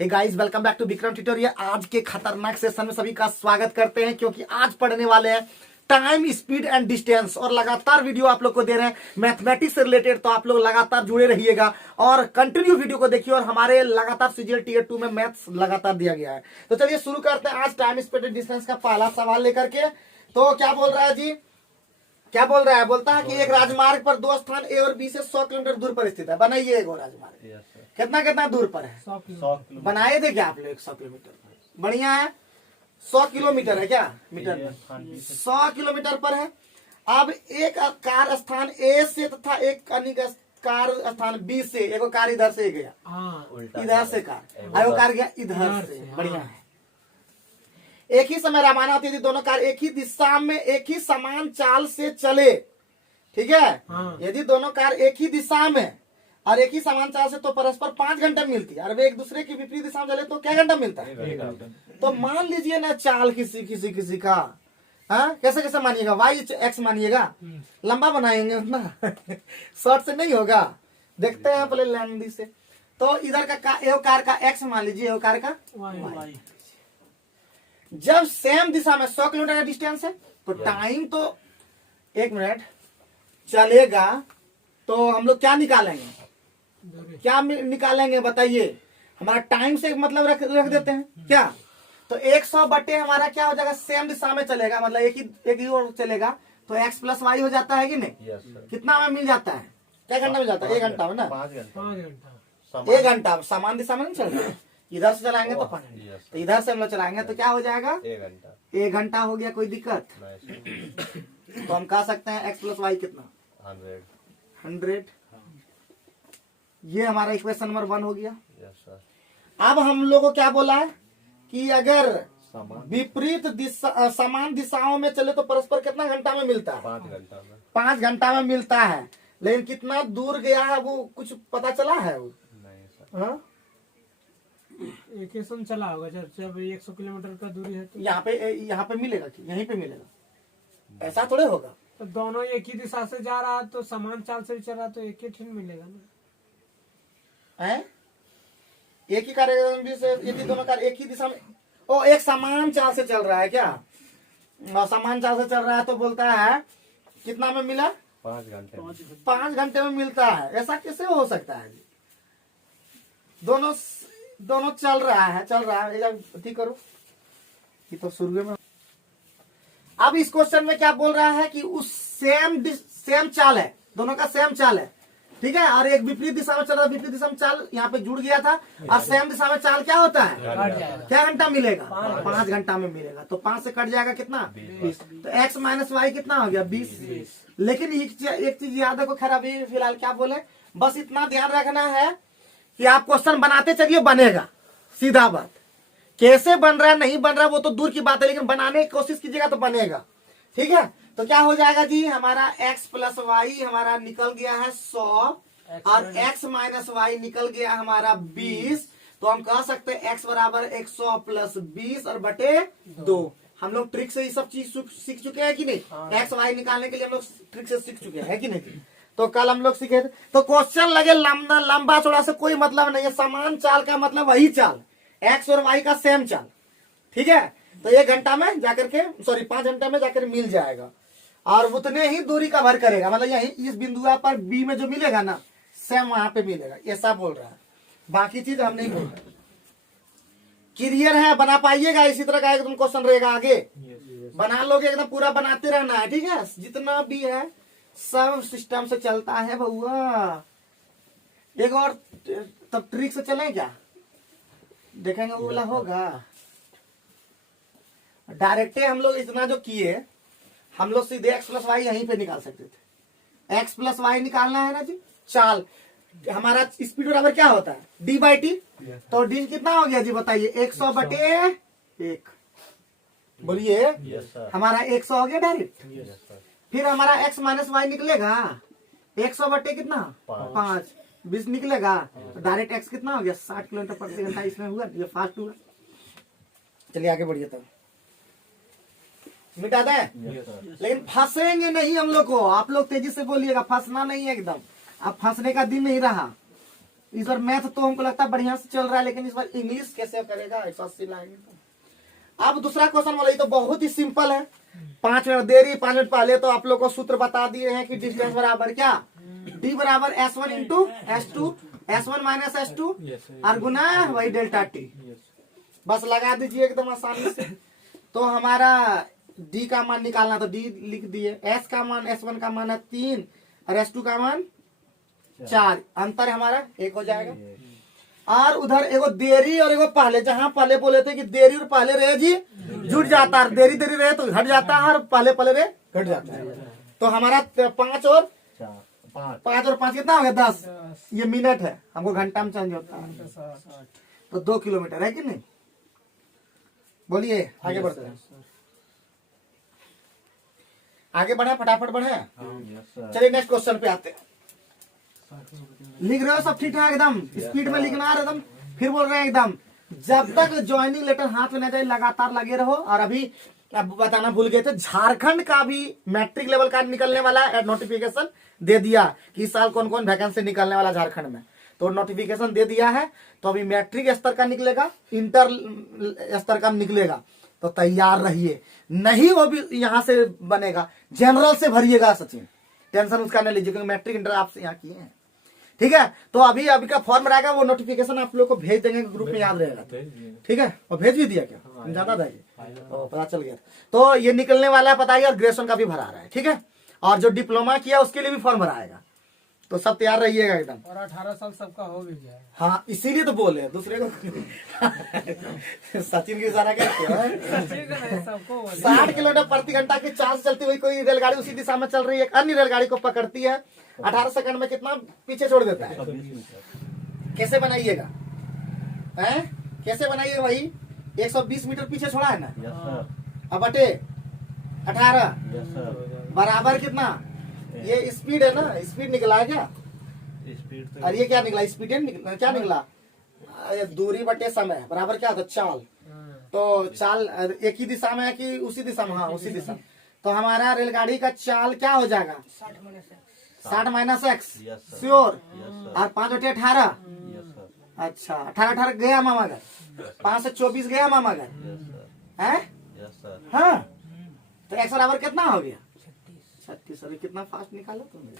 Hey guys, welcome back to Vikram tutorial. आज के खतरनाक सेशन में सभी का स्वागत करते हैं, क्योंकि आज पढ़ने वाले हैं टाइम, स्पीड एंड डिस्टेंस। और लगातार वीडियो आप लोग को दे रहे हैं मैथमेटिक्स से रिलेटेड, तो आप लोग लगातार जुड़े रहिएगा और कंटिन्यू वीडियो को देखिए। और हमारे लगातार सीजीएल टीयर 2 में मैथ्स लगातार दिया गया है। तो चलिए शुरू करते हैं आज टाइम, स्पीड एंड डिस्टेंस का पहला सवाल लेकर के। तो क्या बोल रहा है जी, क्या बोल रहा है? बोलता है कि एक राजमार्ग पर दो स्थान ए और बी से 100 किलोमीटर दूर पर स्थित है। बनाइए एक और राजमार्ग। कितना कितना दूर पर है? 100 किलोमीटर। बनाए थे क्या आप लोग? 100 किलोमीटर। बढ़िया है। 100 किलोमीटर है क्या? मीटर में 100 किलोमीटर पर है। अब एक कार स्थान ए से तथा एक अन्य कार स्थान बी से, एक कार इधर से गया, इधर से कार, और वो कार गया इधर से। बढ़िया है। एक ही समय रवाना होती थी, दोनों कार एक ही दिशा में एक ही समान चाल से चले। ठीक है। यदि दोनों कार एक ही दिशा में और एक ही समान चाल से, तो परस्पर 5 घंटे मिलती है। और वे एक दूसरे की विपरीत दिशा में चले तो क्या घंटा मिलता है? तो मान लीजिए ना, चाल किसी का, हाँ, कैसे कैसे मानिएगा? वाई एक्स मानिएगा, लंबा बनाएंगे उतना शॉर्ट से नहीं होगा। देखते हैं पहले लंबी से। तो इधर का एव कार का एक्स मान लीजिए, एव कार का वाई। जब सेम दिशा में 100 किलोमीटर का डिस्टेंस है, तो टाइम तो 1 मिनट चलेगा, तो हम लोग क्या निकालेंगे? क्या निकालेंगे बताइए? हमारा टाइम से मतलब रख देते हैं क्या? तो 100 बटे हमारा क्या हो जाएगा? सेम दिशा में चलेगा, मतलब एक ही ओर चलेगा, तो x प्लस वाई हो जाता है कि नहीं? कितना में मिल जाता है? क्या घंटा में जाता है? 1 घंटा में ना। 1 घंटा समान दिशा में नहीं चल रहा है। इधर से चलाएंगे तो 5 घंटा, तो इधर से हम लोग चलाएंगे तो क्या हो जाएगा? 1 घंटा हो गया। कोई दिक्कत? तो हम कह सकते हैं x प्लस वाई कितना? 100। ये हमारा इक्वेशन नंबर 1 हो गया। अब हम लोग को क्या बोला है कि अगर विपरीत दिशा समान दिशाओं में चले तो परस्पर कितना घंटा में मिलता है? 5 घंटा में। 5 घंटा में मिलता है। लेकिन कितना दूर गया है वो कुछ पता चला है? वो नहीं। इक्वेशन चला होगा जब 100 किलोमीटर का दूरी है तो यहाँ पे मिलेगा कि यहीं पे मिलेगा? ऐसा थोड़े होगा। तो दोनों एक ही दिशा से जा रहा है तो समान चाल से चल रहा तो एक ही ठीक मिलेगा ना। है एक ही कार यदि दोनों कार एक ही दिशा में, ओ एक समान चाल से चल रहा है क्या? समान चाल से चल रहा है तो बोलता है कितना में मिला? 5 घंटे। 5 घंटे में मिलता है। ऐसा कैसे हो सकता है जी? दोनों चल रहा है। ठीक करो, ये तो शुरू में। अब इस क्वेश्चन में क्या बोल रहा है कि उस सेम चाल है, दोनों का सेम चाल है। ठीक है। और एक विपरीत दिशा में चल रहा है, विपरीत दिशा में चाल यहाँ पे जुड़ गया था। और सेम दिशा में चाल क्या होता है? क्या घंटा मिलेगा? 5 घंटा में मिलेगा। तो 5 से कट जाएगा कितना? 20। तो x माइनस वाई कितना हो गया? 20। लेकिन एक चीज याद रखो, खैर अभी फिलहाल क्या बोले, बस इतना ध्यान रखना है कि आप क्वेश्चन बनाते चलिए, बनेगा। सीधा बात। कैसे बन रहा है नहीं बन रहा है वो तो दूर की बात है, लेकिन बनाने की कोशिश कीजिएगा तो बनेगा। ठीक है। तो क्या हो जाएगा जी? हमारा x प्लस वाई हमारा निकल गया है 100 और x माइनस वाई निकल गया हमारा 20। तो हम कह सकते हैं x बराबर 100 प्लस 20 और बटे 2। हम लोग ट्रिक से ये सब चीज सीख चुके हैं कि नहीं? x वाई निकालने के लिए हम लोग ट्रिक से सीख चुके हैं कि नहीं? तो कल हम लोग सीखे थे। तो क्वेश्चन लगे लंबा चौड़ा से कोई मतलब नहीं है। समान चाल का मतलब वही चाल, x और y का सेम चाल। ठीक है। तो 1 घंटा में जाकर के 5 घंटे में जाकर मिल जाएगा। और उतने ही दूरी का भर करेगा, मतलब यही इस बिंदु पर बी में जो मिलेगा ना, सेम वहां पे मिलेगा। ऐसा बोल रहा है, बाकी चीज हम नहीं बोल रहे। क्लियर है? बना पाइएगा? इसी तरह का एकदम क्वेश्चन रहेगा आगे। बना लोगे, एकदम पूरा बनाते रहना है। ठीक है। जितना भी है सब सिस्टम से चलता है बउआ। एक और तब ट्रिक से चलें क्या? देखेंगे वो वाला होगा। डायरेक्ट हम लोग इतना जो किए, हम लोग सीधे x प्लस वाई यहीं पे निकाल सकते थे। x प्लस वाई निकालना है ना जी। चाल हमारा स्पीड बराबर क्या होता है? d by T. तो d कितना हो गया जी बताइए? 100 बटे 1। बोलिए। हमारा 100 हो गया डायरेक्ट। फिर हमारा x माइनस वाई निकलेगा 100 बटे कितना? 5। 20 निकलेगा। डायरेक्ट x कितना हो गया? 60 किलोमीटर प्रति घंटा। इसमें हुआ, ये फास्ट हुआ। चलिए आगे बढ़िए। तब मिटा दें, लेकिन फंसेंगे नहीं हम लोग को। आप लोग तेजी से बोलिएगा, फंसना नहीं है एकदम। अब फंसने का दिन नहीं रहा। इस बार मैथ तो हमको लगता है बढ़िया से चल रहा है, लेकिन इस बार इंग्लिश कैसे करेगा 180 लाएंगे तो। अब दूसरा क्वेश्चन वाला, ये तो बहुत ही सिंपल है। 5 मिनट देरी, 5 मिनट पहले तो आप लोग को सूत्र बता दिए हैं कि डिस्टेंस बराबर क्या, डी बराबर S1 into S2, S1 minus S2 और गुना वही डेल्टा टी। बस लगा दीजिए एकदम आसानी से। तो हमारा डी का मान निकालना, तो डी लिख दिए। एस का मान, S1 का मान है 3 और S2 का मान 4, अंतर हमारा 1 हो जाएगा। और उधर एगो देरी और एगो पहले, जहां पहले बोले थे कि देरी और पहले रहे जी जुट जाता है, देरी देरी रहे तो घट जाता है और पहले पहले रहे घट जाता है। तो हमारा 5 और 5 कितना हो गया 10। ये मिनट है, हमको घंटा में चेंज होता है। तो 2 किलोमीटर है कि नहीं। बोलिए आगे बढ़ते हैं, आगे बढ़े फटाफट बढ़े। चलिए नेक्स्ट क्वेश्चन पे आते हैं। लिख रहे हो सब ठीक ठाक एकदम, स्पीड में लिखना है एकदम। फिर बोल रहे हैं एकदम, जब तक ज्वाइनिंग लेटर हाथ में न जाए लगातार लगे रहो। और अभी अब बताना भूल गए थे, झारखंड का भी मैट्रिक लेवल का निकलने वाला नोटिफिकेशन दे दिया कि इस साल कौन कौन वैकेंसी निकलने वाला झारखंड में। तो नोटिफिकेशन दे दिया है। तो अभी मैट्रिक स्तर का निकलेगा, इंटर स्तर का निकलेगा, तो तैयार रहिए। नहीं वो भी यहाँ से बनेगा, जनरल से भरिएगा सचिन, टेंशन उसका नहीं लीजिए, क्योंकि मैट्रिक इंटर आपसे यहाँ किए हैं। ठीक है, तो अभी का फॉर्म रहेगा, वो नोटिफिकेशन आप लोग को भेज देंगे, ग्रुप में याद रहेगा। ठीक है, और भेज भी दिया क्या, ज्यादा था तो पता चल गया। तो ये निकलने वाला है, बताइए। और ग्रेजुएशन का भी भरा रहा है। ठीक है, और जो डिप्लोमा किया उसके लिए भी फॉर्म भराएगा। तो सब तैयार रहिएगा एकदम। और 18 साल सबका हो भी गया है। हाँ, इसीलिए तो बोले दूसरे को सचिन की इशारा करते हैं। 60 किलोमीटर प्रति घंटा की चाल से चलती हुई कोई रेलगाड़ी उसी दिशा में चल रही है, एक अन्य रेलगाड़ी को पकड़ती है, 18 सेकंड में कितना पीछे छोड़ देता है। कैसे बनाइएगा, कैसे बनाइएगा? वही 120 मीटर पीछे छोड़ा है ना, अब बटे 18 बराबर कितना, ये स्पीड है ना, स्पीड निकला है क्या, स्पीड। और ये क्या निकला, स्पीड क्या निकला, दूरी बटे समय बराबर क्या होता है, चाल। तो चाल एक ही दिशा में है कि उसी दिशा में, हाँ उसी दिशा में। तो हमारा रेलगाड़ी का चाल क्या हो जाएगा, 60 माइनस एक्स, श्योर। और 5 बटे 18, अच्छा 18 गया मामा घर, 5 से 24 गया मामा घर है। हाँ, तो एक्स बराबर कितना हो गया 36। अरे कितना फास्ट निकाला तुमने,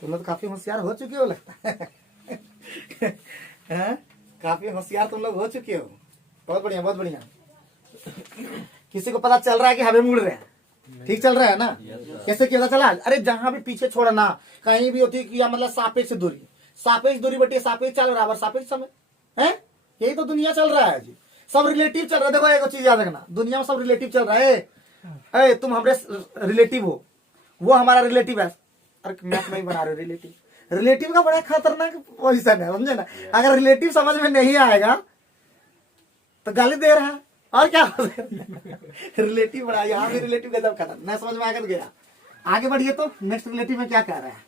तुम लोग काफी होशियार हो चुके हो लगता है। काफी होशियार तुम लोग हो चुके हो, बहुत बढ़िया बहुत बढ़िया। किसी को पता चल रहा है कि हमें मुड़ रहे हैं, ठीक चल रहा है ना। कैसे पता चला, अरे जहां भी पीछे छोड़ना कहीं भी होती है, मतलब सापेक्ष दूरी बटे सापेक्ष चाल बराबर सापेक्ष समय है। यही तो दुनिया चल रहा है जी, सब रिलेटिव चल रहा है। देखो एक चीज याद रखना, दुनिया में सब रिलेटिव चल रहा है। तुम हमारे रिलेटिव हो, वो हमारा रिलेटिव है। अरे मैथ में ही बना रहे हो रिलेटिव का बड़ा खतरनाक पोजीशन है, समझे ना। अगर रिलेटिव समझ में नहीं आएगा तो गाली दे रहा है, और क्या रिलेटिव बड़ा, यहाँ भी रिलेटिव का जब खत्म नहीं समझ में आकर गया। आगे बढ़िए, तो नेक्स्ट रिलेटिव में क्या कह रहा है,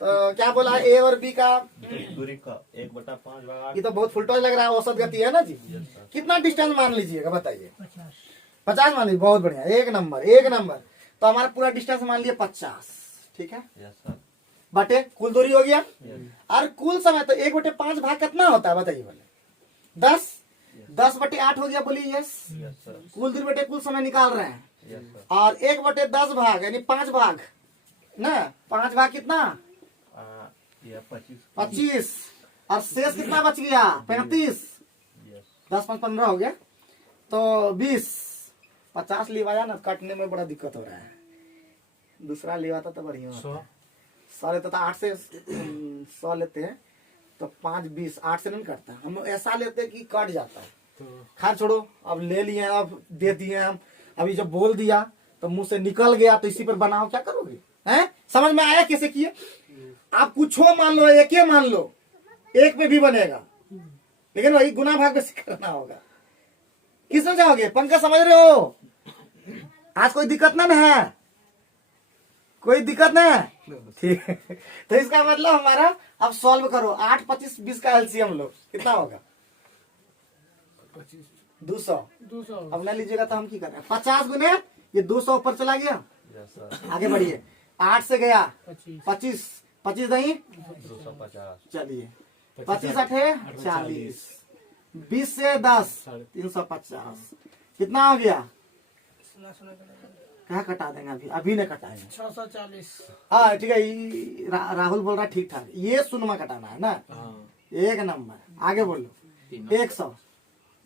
तो क्या बोला, ए और बी का दूरी का 1/5 ये तो बहुत फुलटॉज लग रहा है, औसत गति है ना जी। कितना डिस्टेंस मान लीजिएगा बताइए, 50 मान लीजिए, बहुत बढ़िया, एक नंबर। तो हमारा पूरा डिस्टेंस मान लिया 50, ठीक है, बटे कुल दूरी हो गया। और कुल समय, तो 1/5 भाग कितना होता है बताइए बोले, 10 बटे 8 हो गया, बोलिए यस। कुल दूरी बटे कुल समय निकाल रहे हैं। और 1/10 भाग यानी 5 भाग ना, 5 भाग कितना 25, और शेष कितना बच गया 35, 10 5 15 हो गया, तो 20। 50 लिवाया ना, काटने में बड़ा दिक्कत हो रहा है, दूसरा लिवाता तो बढ़िया होता। 100 लेता था, 8 से 100 लेते हैं तो 5 20, 8 से नहीं कटता। हम ऐसा लेते कि कट जाता है। खैर छोड़ो, अब ले लिए, अब दे दिए हम, अभी जब बोल दिया तो मुंह से निकल गया, तो इसी पर बनाओ, क्या करोगे हैं। समझ में आया कैसे किए। आप कुछ मान लो, एक ही मान लो, एक पे भी बनेगा, लेकिन वही गुना भाग में करना होगा। किस में जाओगे, पंकज समझ रहे हो, आज कोई दिक्कत ना है, कोई दिक्कत नहीं है, ठीक है। तो इसका मतलब हमारा, अब सॉल्व करो, 8 25 20 का एलसीएम लो, कितना होगा 200। अब ना लीजिएगा तो हम की कर रहे हैं, 50 गुने ये 200 ऊपर चला गया। आगे बढ़िए, 8 से गया 25, 25 नहीं 250 चलिए 25 अठे 40, 20 से 10 350, कितना हो गया? क्या कटा देंगे अभी नहीं कटाएंगे 640। हाँ ठीक है राहुल बोल रहा ठीक ठाक, ये शून्य कटाना है ना, एक नंबर। आगे बोलो 100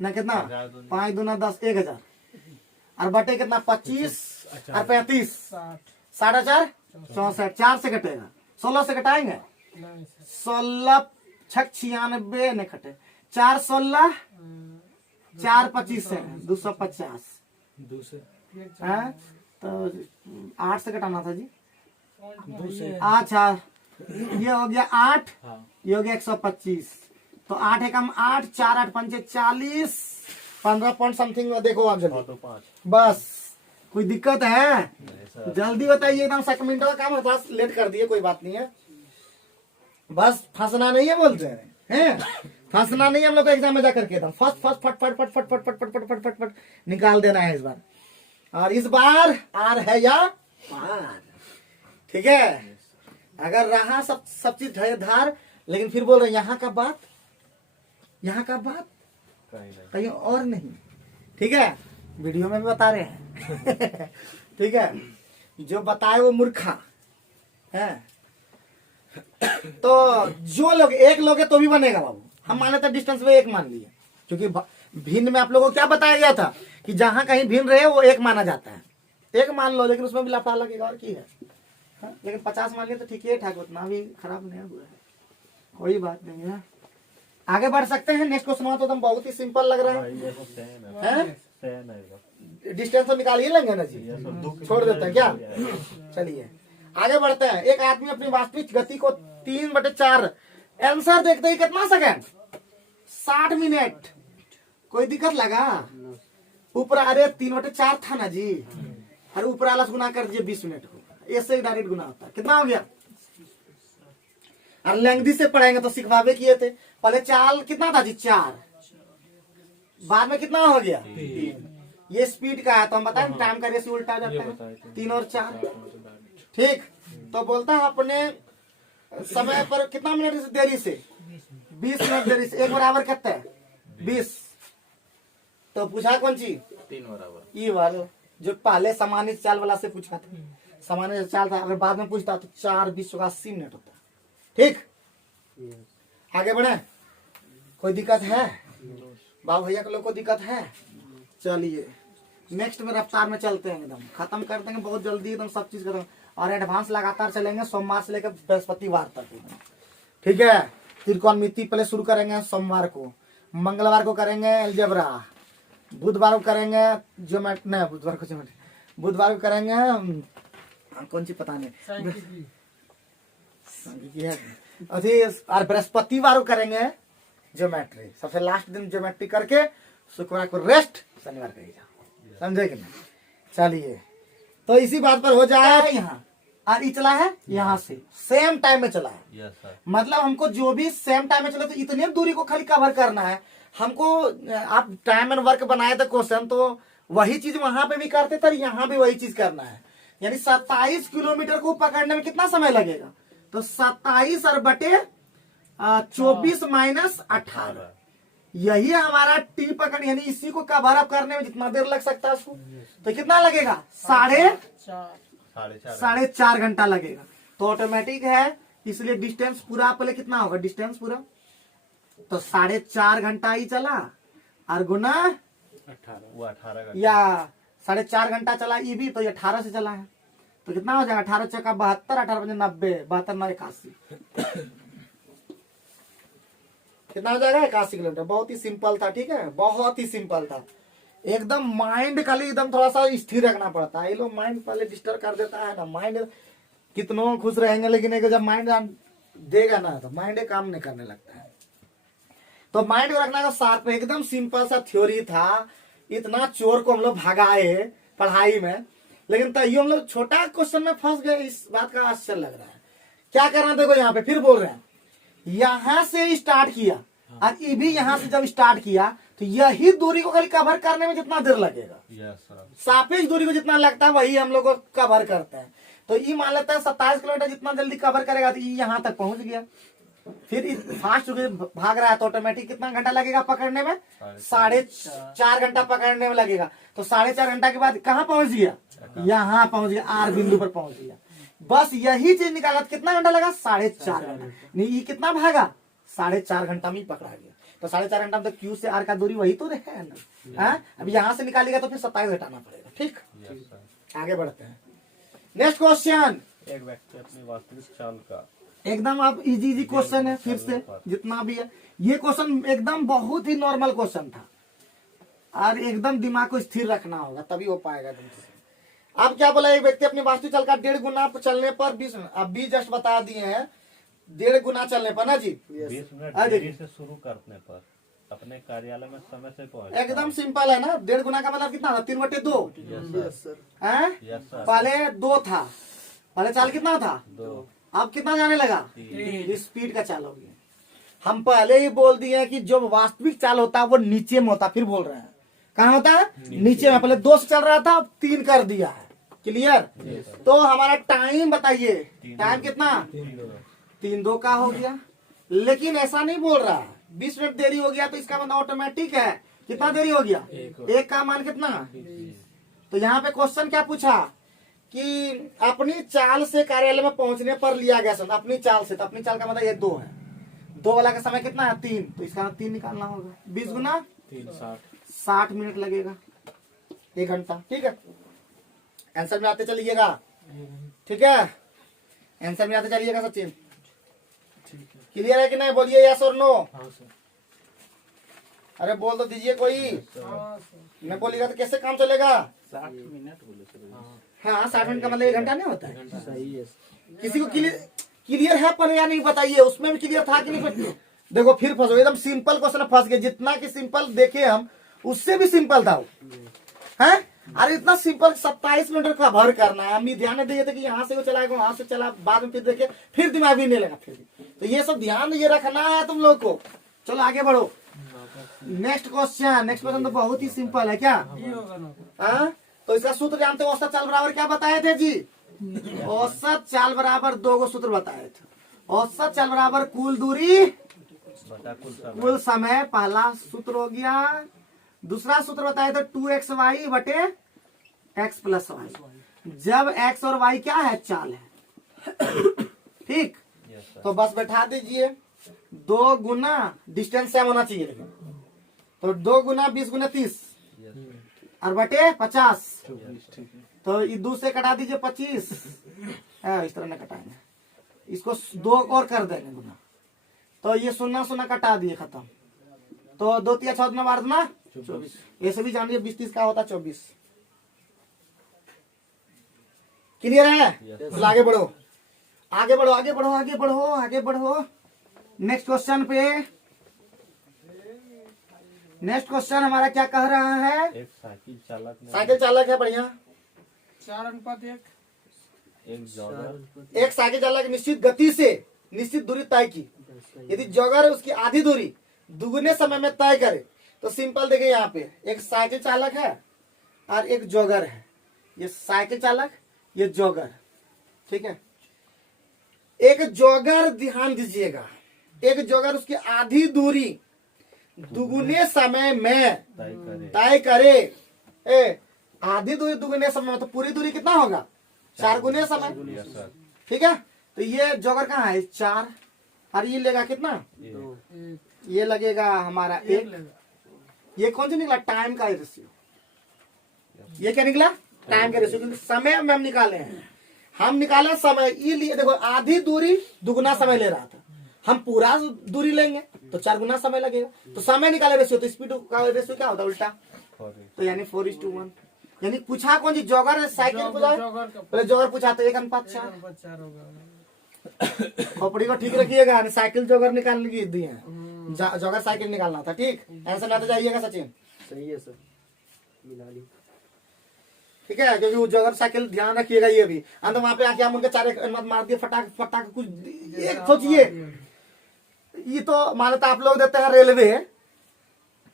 ना कितना 5 दूना 10 1000 और बटे कितना 25 और 35 4.5 64, 4 से कटेगा 16 से कटाएंगे 16 छक 96 नहीं कटे 4 16 4 25 से 250 है तो 8 से कटाना था जी। अच्छा ये हो गया 8, ये हो गया 125, तो 8 एकम 8 4 8 5 40 15 पॉइंट समथिंग। देखो आप जल्दी 5 बस, कोई दिक्कत है जल्दी बताइए, एकदम 7 मिनट का काम है, बस लेट कर दिए कोई बात नहीं है, बस फंसना नहीं है बोलते हैं फंसना नहीं है हम लोग को एग्जाम में जाकर के एकदम फर्स्ट फट फट फट फट फट फट फट फट फट फट निकाल देना है इस बार, और इस बार आर है या पार, ठीक है। अगर रहा सब चीज धार, लेकिन फिर बोल रहे यहाँ का बात कहीं और नहीं, ठीक है, वीडियो में भी बता रहे हैं ठीक है, जो बताए वो मूर्खा है। तो जो लोग एक लोग है तो भी बनेगा बाबू, हम माने तो डिस्टेंस में एक मान लिए, क्योंकि भिन्न में आप लोगों को क्या बताया गया था कि जहां कहीं भिन्न रहे वो एक माना जाता है, एक मान लो, लेकिन उसमें भी लफड़ा लगेगा और की है, लेकिन 50 मान लिया तो ठीक है ठाक, उतना भी खराब नहीं हुआ है, कोई बात नहीं है। आगे बढ़ सकते हैं, नेक्स्ट क्वेश्चन तो एकदम बहुत ही सिंपल लग रहा है, डिस्टेंस तो निकाल ही लेंगे ना जी, छोड़ देते हैं क्या, चलिए आगे बढ़ते हैं। एक आदमी अपनी वास्तविक गति को 3/4 आंसर देखते ही कितना सेकंड 60 मिनट, कोई दिक्कत लगा? ऊपर अरे 3/4 था ना जी, अरे ऊपर आलस गुना कर दीजिए 20 मिनट को, ऐसे ही डायरेक्ट गुना होता है, कितना हो गया? और लेंगदी से पढ़ाएंगे तो सिखवावे किए थे, पहले चाल कितना था जी 4, बाद में कितना हो गया 3, ये स्पीड का है तो हम बताएं टाइम का रेशियो उल्टा जाता है 3 और 4, ठीक। तो बोलता है अपने समय पर कितना मिनट देरी से 20 मिनट देरी से, एक बराबर कितना है 20, तो पूछा कौन चीज 3 बराबर, ये वाला जो पहले सामान्य चाल वाला से पूछा था, सामान्य चाल था, अगर बाद में पूछता तो 4 20 का 80 मिनट होता, ठीक। आगे बढ़े, कोई दिक्कत है बाबू भैया के लोग को दिक्कत है? चलिए नेक्स्ट में रफ्तार में चलते हैं, एकदम खत्म कर देंगे बहुत जल्दी, एकदम सब चीज खत्म, और एडवांस लगातार चलेंगे सोमवार से लेकर बृहस्पतिवार तक, ठीक है। त्रिकोणमिति पहले शुरू करेंगे सोमवार को, मंगलवार को करेंगे अलजेब्रा, बुधवार को करेंगे ज्योमेट्री, नहीं बुधवार को ज्योमेट्री, बुधवार को करेंगे कौन सी पता नहीं अभी, और बृहस्पतिवार को करेंगे ज्योमेट्री, सबसे लास्ट दिन ज्योमेट्री करके शुक्रवार को रेस्ट, शनिवार करेगा, समझे कि नहीं? चलिए तो इसी बात पर हो जाए यहाँ, और ये चला है यहाँ से सेम टाइम में चला है, यस सर, मतलब हमको जो भी सेम टाइम में चला तो इतनी दूरी को खाली कवर करना है हमको। आप टाइम एंड वर्क बनाए थे क्वेश्चन, तो वही चीज वहां पे भी करते थे, यहाँ भी वही चीज करना है, यानी 27 किलोमीटर को पकड़ने में कितना समय लगेगा? तो 27 और बटे 24 माइनस 18, यही हमारा टी पकड़, यानी इसी को कवर अप करने में जितना देर लग सकता है उसको, तो कितना लगेगा? 4.5 घंटा लगेगा। तो ऑटोमेटिक है, इसलिए डिस्टेंस पूरा पहले कितना होगा? डिस्टेंस पूरा तो 4.5 घंटा ही चला, और गुना 18 या 4.5 घंटा चला ये भी, तो ये 18 से चला है, तो कितना हो जाएगा? 18 चौका 72, 18 पंजे 90, 72 9 81, कितना हो जाएगा? 81 किलोमीटर। बहुत ही सिंपल था, ठीक है, बहुत ही सिंपल था एकदम। माइंड खाली एकदम थोड़ा सा स्थिर रखना पड़ता है, ये लोग माइंड पहले डिस्टर्ब कर देता है ना, माइंड कितनों खुश रहेंगे, लेकिन जब माइंड देगा ना तो माइंड काम नहीं करने लगता है। तो माइंड को रखना का साथ में एकदम सिंपल सा थ्योरी था, इतना चोर को हम लोग भगाए पढ़ाई में, लेकिन तैयो हम लोग छोटा क्वेश्चन में फंस गए, इस बात का आश्चर्य लग रहा है। क्या करना, देखो यहाँ पे फिर बोल रहे हैं, यहां से स्टार्ट किया और ये भी यहां से जब स्टार्ट किया तो यही दूरी को खाली कवर करने में जितना देर लगेगा, यस सर, सापेक्ष दूरी को जितना लगता है वही हम लोग को कवर करते हैं। तो ये मान लेते हैं 27 किलोमीटर जितना जल्दी कवर करेगा तो ये यहाँ तक पहुंच गया। फिर फास्ट भाग रहा है तो ऑटोमेटिक कितना घंटा लगेगा पकड़ने में? 4.5 घंटा पकड़ने में लगेगा। तो 4.5 घंटा के बाद कहाँ पहुंच गया? यहाँ पहुंच गया, आर बिंदु पर पहुंच गया। बस यही चीज निकाला तो कितना घंटा लगा? 4.5 घंटा। नहीं, ये कितना भागा? 4.5 घंटा में ही पकड़ा गया। तो 4.5 घंटा में तो क्यू से आर का दूरी वही तो है ना। अब यहाँ से निकालेगा तो फिर 27 घटाना पड़ेगा। ठीक, आगे बढ़ते हैं। Next question. एक व्यक्ति अपनी वास्तविक चाल का एकदम आप इजी क्वेश्चन है, फिर से जितना भी है ये क्वेश्चन एकदम बहुत ही नॉर्मल क्वेश्चन था और एकदम दिमाग को स्थिर रखना होगा तभी हो पाएगा। अब क्या बोला? एक व्यक्ति अपनी वास्तविक चाल का 1.5 गुना चलने पर 20 मिनट, अब 20 जस्ट बता दिए हैं, 1.5 गुना चलने पर ना जी 20 मिनट देरी से शुरू करने पर अपने कार्यालय में समय से पहुंच। एकदम सिंपल है ना। 1.5 गुना का मतलब कितना था? 3/2। पहले 2 था, पहले चाल कितना था? 2। अब कितना जाने लगा? स्पीड का चाल हो गया। हम पहले ही बोल दिए कि जो वास्तविक चाल होता है वो नीचे में होता, फिर बोल रहे हैं कहाँ होता है? नीचे में। पहले 2 से चल रहा था, अब 3 कर दिया है। क्लियर? तो हमारा टाइम बताइए, टाइम कितना? 3:02 का हो गया। लेकिन ऐसा नहीं बोल रहा है 20 मिनट देरी हो गया तो इसका मतलब ऑटोमेटिक है कितना देरी हो गया? 1 का मान कितना? तो यहाँ पे क्वेश्चन क्या पूछा कि अपनी चाल से कार्यालय में पहुंचने पर लिया गया समय। अपनी चाल से, तो अपनी चाल का मतलब ये 2 है। 2 वाला का समय कितना है? 3। तो इसका 3 निकालना होगा। 20 गुना 3 60 मिनट लगेगा, 1 घंटा। ठीक है, आंसर में आते चलिएगा। ठीक है, आंसर में आते चलिएगा सचिन। क्लियर है कि नहीं? बोलिए यस और नो। अरे बोल तो दीजिए कोई। नहीं बोलिएगा तो कैसे काम चलेगा? 60 मिनट बोले सर। हाँ, 60 मिनट का मतलब 1 घंटा नहीं होता है। सही है। किसी को क्लियर है पर या नहीं बताइए? उसमें भी क्लियर था कि नहीं? देखो फिर फंसो, एकदम सिंपल क्वेश्चन फंस गए। जितना कि सिंपल देखे हम उससे भी सिंपल था वो है। अरे इतना सिंपल 27 मिनट का भर करना है। हम ध्यान नहीं दिए थे कि यहाँ से वो चलाएगा, वहां से चला, बाद में फिर देखे, फिर दिमाग भी नहीं लगा। फिर तो ये सब ध्यान ये रखना है तुम लोग को। चलो आगे बढ़ो। नेक्स्ट क्वेश्चन तो बहुत ही सिंपल है। क्या? हाँ, तो इसका सूत्र जानते हो? औसत चाल बराबर क्या बताए थे जी? औसत चाल बराबर 2 गो सूत्र बताए थे। औसत चाल बराबर कुल दूरी कुल समय, पहला सूत्र हो गया। दूसरा सूत्र बताए थे 2xy बटे x + y, जब x और y क्या है? चाल है। ठीक, तो बस बैठा दीजिए। 2 गुना डिस्टेंस सेम होना चाहिए, तो 2 गुना 20 गुना 30 और बटे 50। तो ये 2 से कटा दीजिए 25। इस तरह न कटाएंगे, इसको 2 और कर देंगे गुना। तो ये 0 कटा दिए, खत्म। तो 2 3 6 12 ना 24। ऐसे भी जानिए 20 30 का होता 24। क्लियर है? तो आगे बढ़ो, आगे बढ़ो, आगे बढ़ो, आगे बढ़ो, आगे बढ़ो। नेक्स्ट क्वेश्चन पे। नेक्स्ट क्वेश्चन हमारा क्या कह रहा है? एक साइकिल चालक है, बढ़िया। 4:1। एक साइकिल चालक निश्चित गति से निश्चित दूरी तय की। यदि जॉगर उसकी आधी दूरी दुगुने समय में तय करे तो सिंपल देखिए, यहाँ पे एक साइकिल चालक है और एक जॉगर है। ये साइकिल चालक, ये जॉगर। ठीक है, एक जॉगर, ध्यान दीजिएगा, एक जॉगर उसकी आधी दूरी दुगुने समय में तय करे। आधी दूरी दुगुने समय में, तो पूरी दूरी कितना होगा? 4 गुने समय। ठीक है, तो ये जॉगर कहाँ है? 4। और ये लेगा कितना? 2। ये लगेगा हमारा 1। ये कौन सा निकला? टाइम का रेशियो। ये क्या निकला? टाइम का रेशियो। क्योंकि समय में हम निकाले हैं, हम निकाले समय। ये लिए देखो, आधी दूरी दुगुना समय ले रहा था, हम पूरा दूरी लेंगे तो 4 गुना समय लगेगा। तो समय निकाले रेशियो, तो स्पीड का रेशियो क्या होता है? उल्टा। तो यानी 4:1। यानी पूछा कौन जी? जॉगर साइकिल पूछा। पहले जॉगर पूछा तो 1:4 होगा। खोपड़ी को ठीक रखिएगा, साइकिल जॉगर निकालने की दी है, जॉगर साइकिल निकालना था। ठीक, आंसर लाते जाइएगा सचिन। सही है सर, मिला ली। ठीक है, क्योंकि वो जॉगर साइकिल ध्यान रखिएगा। ये भी अंत वहां पे आके हम उनके 4 मार दिए, फटाक फटाक कुछ। एक सोचिए, ये तो मान्यता आप लोग देते हैं रेलवे,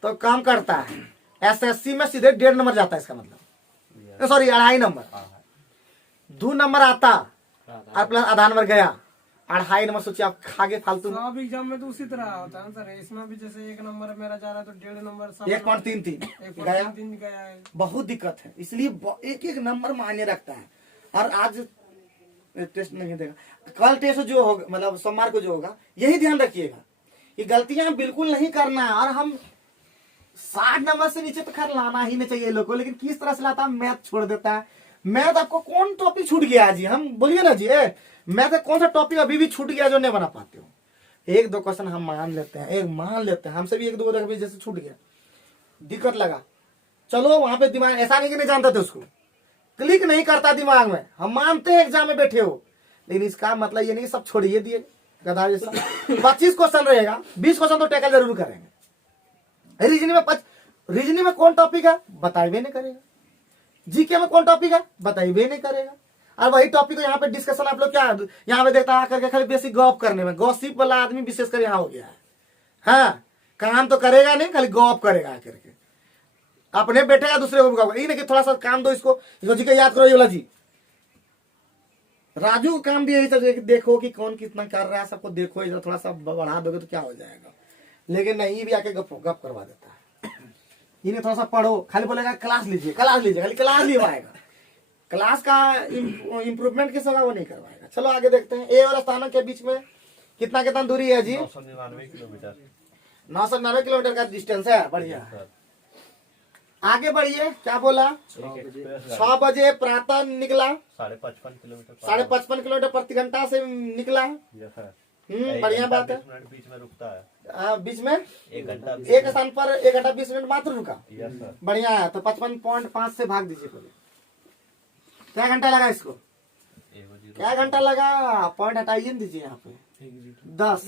तो काम करता है। SSC में सीधे 1.5 नंबर जाता है, इसका मतलब सॉरी 2.5 नंबर। 2 नंबर आता और प्लस आधा नंबर गया, 2.5 नंबर सोचिए आप खागे फालतू में। सब एग्जाम में तो उसी तरह होता है सर, इसमें भी जैसे 1 नंबर मेरा जा रहा है तो 1.5 नंबर 1.33 गया, 1.33 गया है। बहुत दिक्कत है, इसलिए एक एक नंबर मायने रखता है। और आज टेस्ट नहीं देगा, कल टेस्ट जो होगा मतलब सोमवार को जो होगा, यही ध्यान रखिएगा कि गलतियां बिल्कुल नहीं करना है। और हम 60 नंबर से नीचे तो खैर लाना ही नहीं चाहिए लोग को, लेकिन किस तरह से लाता है, मैथ छोड़ देता है। मैथ आपको कौन टॉपिक छूट गया जी, हम बोलिए ना जी, मैथ कौन सा टॉपिक अभी भी छूट गया जो नहीं बना पाते हो? 1-2 क्वेश्चन हम मान लेते हैं, हमसे भी 1-2 जैसे छूट गया, दिक्कत लगा, चलो वहां पे दिमाग ऐसा नहीं कि नहीं जानते थे, उसको क्लिक नहीं करता दिमाग में, हम मानते हैं एग्जाम में बैठे हो, लेकिन इसका मतलब ये नहीं सब छोड़िए दिए गधा जैसा। 25 क्वेश्चन रहेगा, 20 क्वेश्चन तो टैकल जरूर करेंगे। रीजनिंग में कौन टॉपिक है बताइए नहीं करेगा, जीके में कौन टॉपिक है बताइए नहीं करेगा। और वही टॉपिक को यहाँ पे डिस्कशन आप लोग क्या यहाँ पे देखता है करके खाली बेसिक गॉप करने में, गॉसिप वाला आदमी विशेषकर यहाँ हो गया है। हाँ, काम तो करेगा नहीं, खाली गॉप करेगा करके, अपने बैठेगा दूसरे को बुलाएगा। ये नहीं कि थोड़ा सा काम दो इसको जी के याद करो, ये वाला जी राजू को काम दिया यही देखो कि कौन कितना कर रहा है, सबको देखो, इधर थोड़ा सा बढ़ा दोगे तो क्या हो जाएगा। लेकिन नहीं, ये भी आके गप करवा देता है। इन्हें थोड़ा सा पढ़ो, खाली बोलेगा क्लास लीजिए, खाली क्लास लिवाएगा, क्लास का इम्प्रूवमेंट किस होगा वो नहीं करवाएगा। चलो आगे देखते हैं। ए और स्थानों के बीच में कितना कितना दूरी है जी? 999 किलोमीटर। 999 किलोमीटर का डिस्टेंस है, बढ़िया। आगे बढ़िए, क्या बोला? 6 बजे प्रातः निकला, 55 किलोमीटर 55 किलोमीटर प्रति घंटा से निकला। बढ़िया बात है। 20 मिनट बीच में रुकता है, बीच में 1 घंटा एक स्थान पर 1 घंटा 20 मिनट मात्र रुका। Yes sir. बढ़िया है, तो 55.5 से भाग दीजिए पहले। क्या घंटा लगा इसको? क्या घंटा लगा? पॉइंट हटाइए, दीजिए यहाँ पे 10,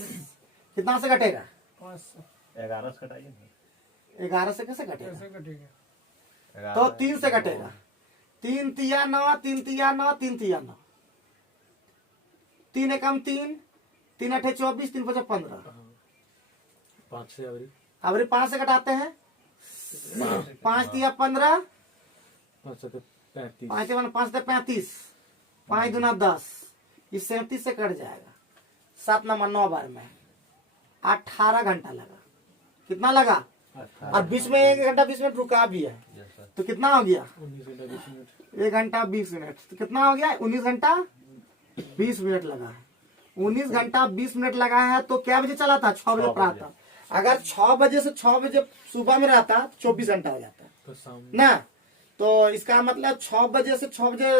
कितना से घटेगा? 500 11 से घटाइए ना। 11 से कैसे घटेगा? कैसे कटेगा? तो 3 से घटेगा। 3 तिया 9, 3 तिया 9, 3 तिया 9, 3 एकम 3, 3 अठे 24, 3 पचे 15। 5 से अबरी 5 से घटाते हैं, 5 तिया 15, 5 से 35, 5 से 35, 5 दूना 10, ये 37 से कट जाएगा। 7 नंबर 9 बार में 18 घंटा लगा। कितना लगा? और बीच में 1 घंटा 20 मिनट रुका भी है, यस सर। तो कितना हो गया? 19 घंटा 20 मिनट। 1 घंटा 20 मिनट, तो कितना हो गया? 19 घंटा 20 मिनट लगा है। 19 घंटा 20 मिनट लगा है। तो क्या बजे चला था? 6 बजे प्रातः। अगर 6 बजे से 6 बजे सुबह में रहता तो 24 घंटा हो जाता तो शाम ना। तो इसका मतलब 6 बजे से 6 बजे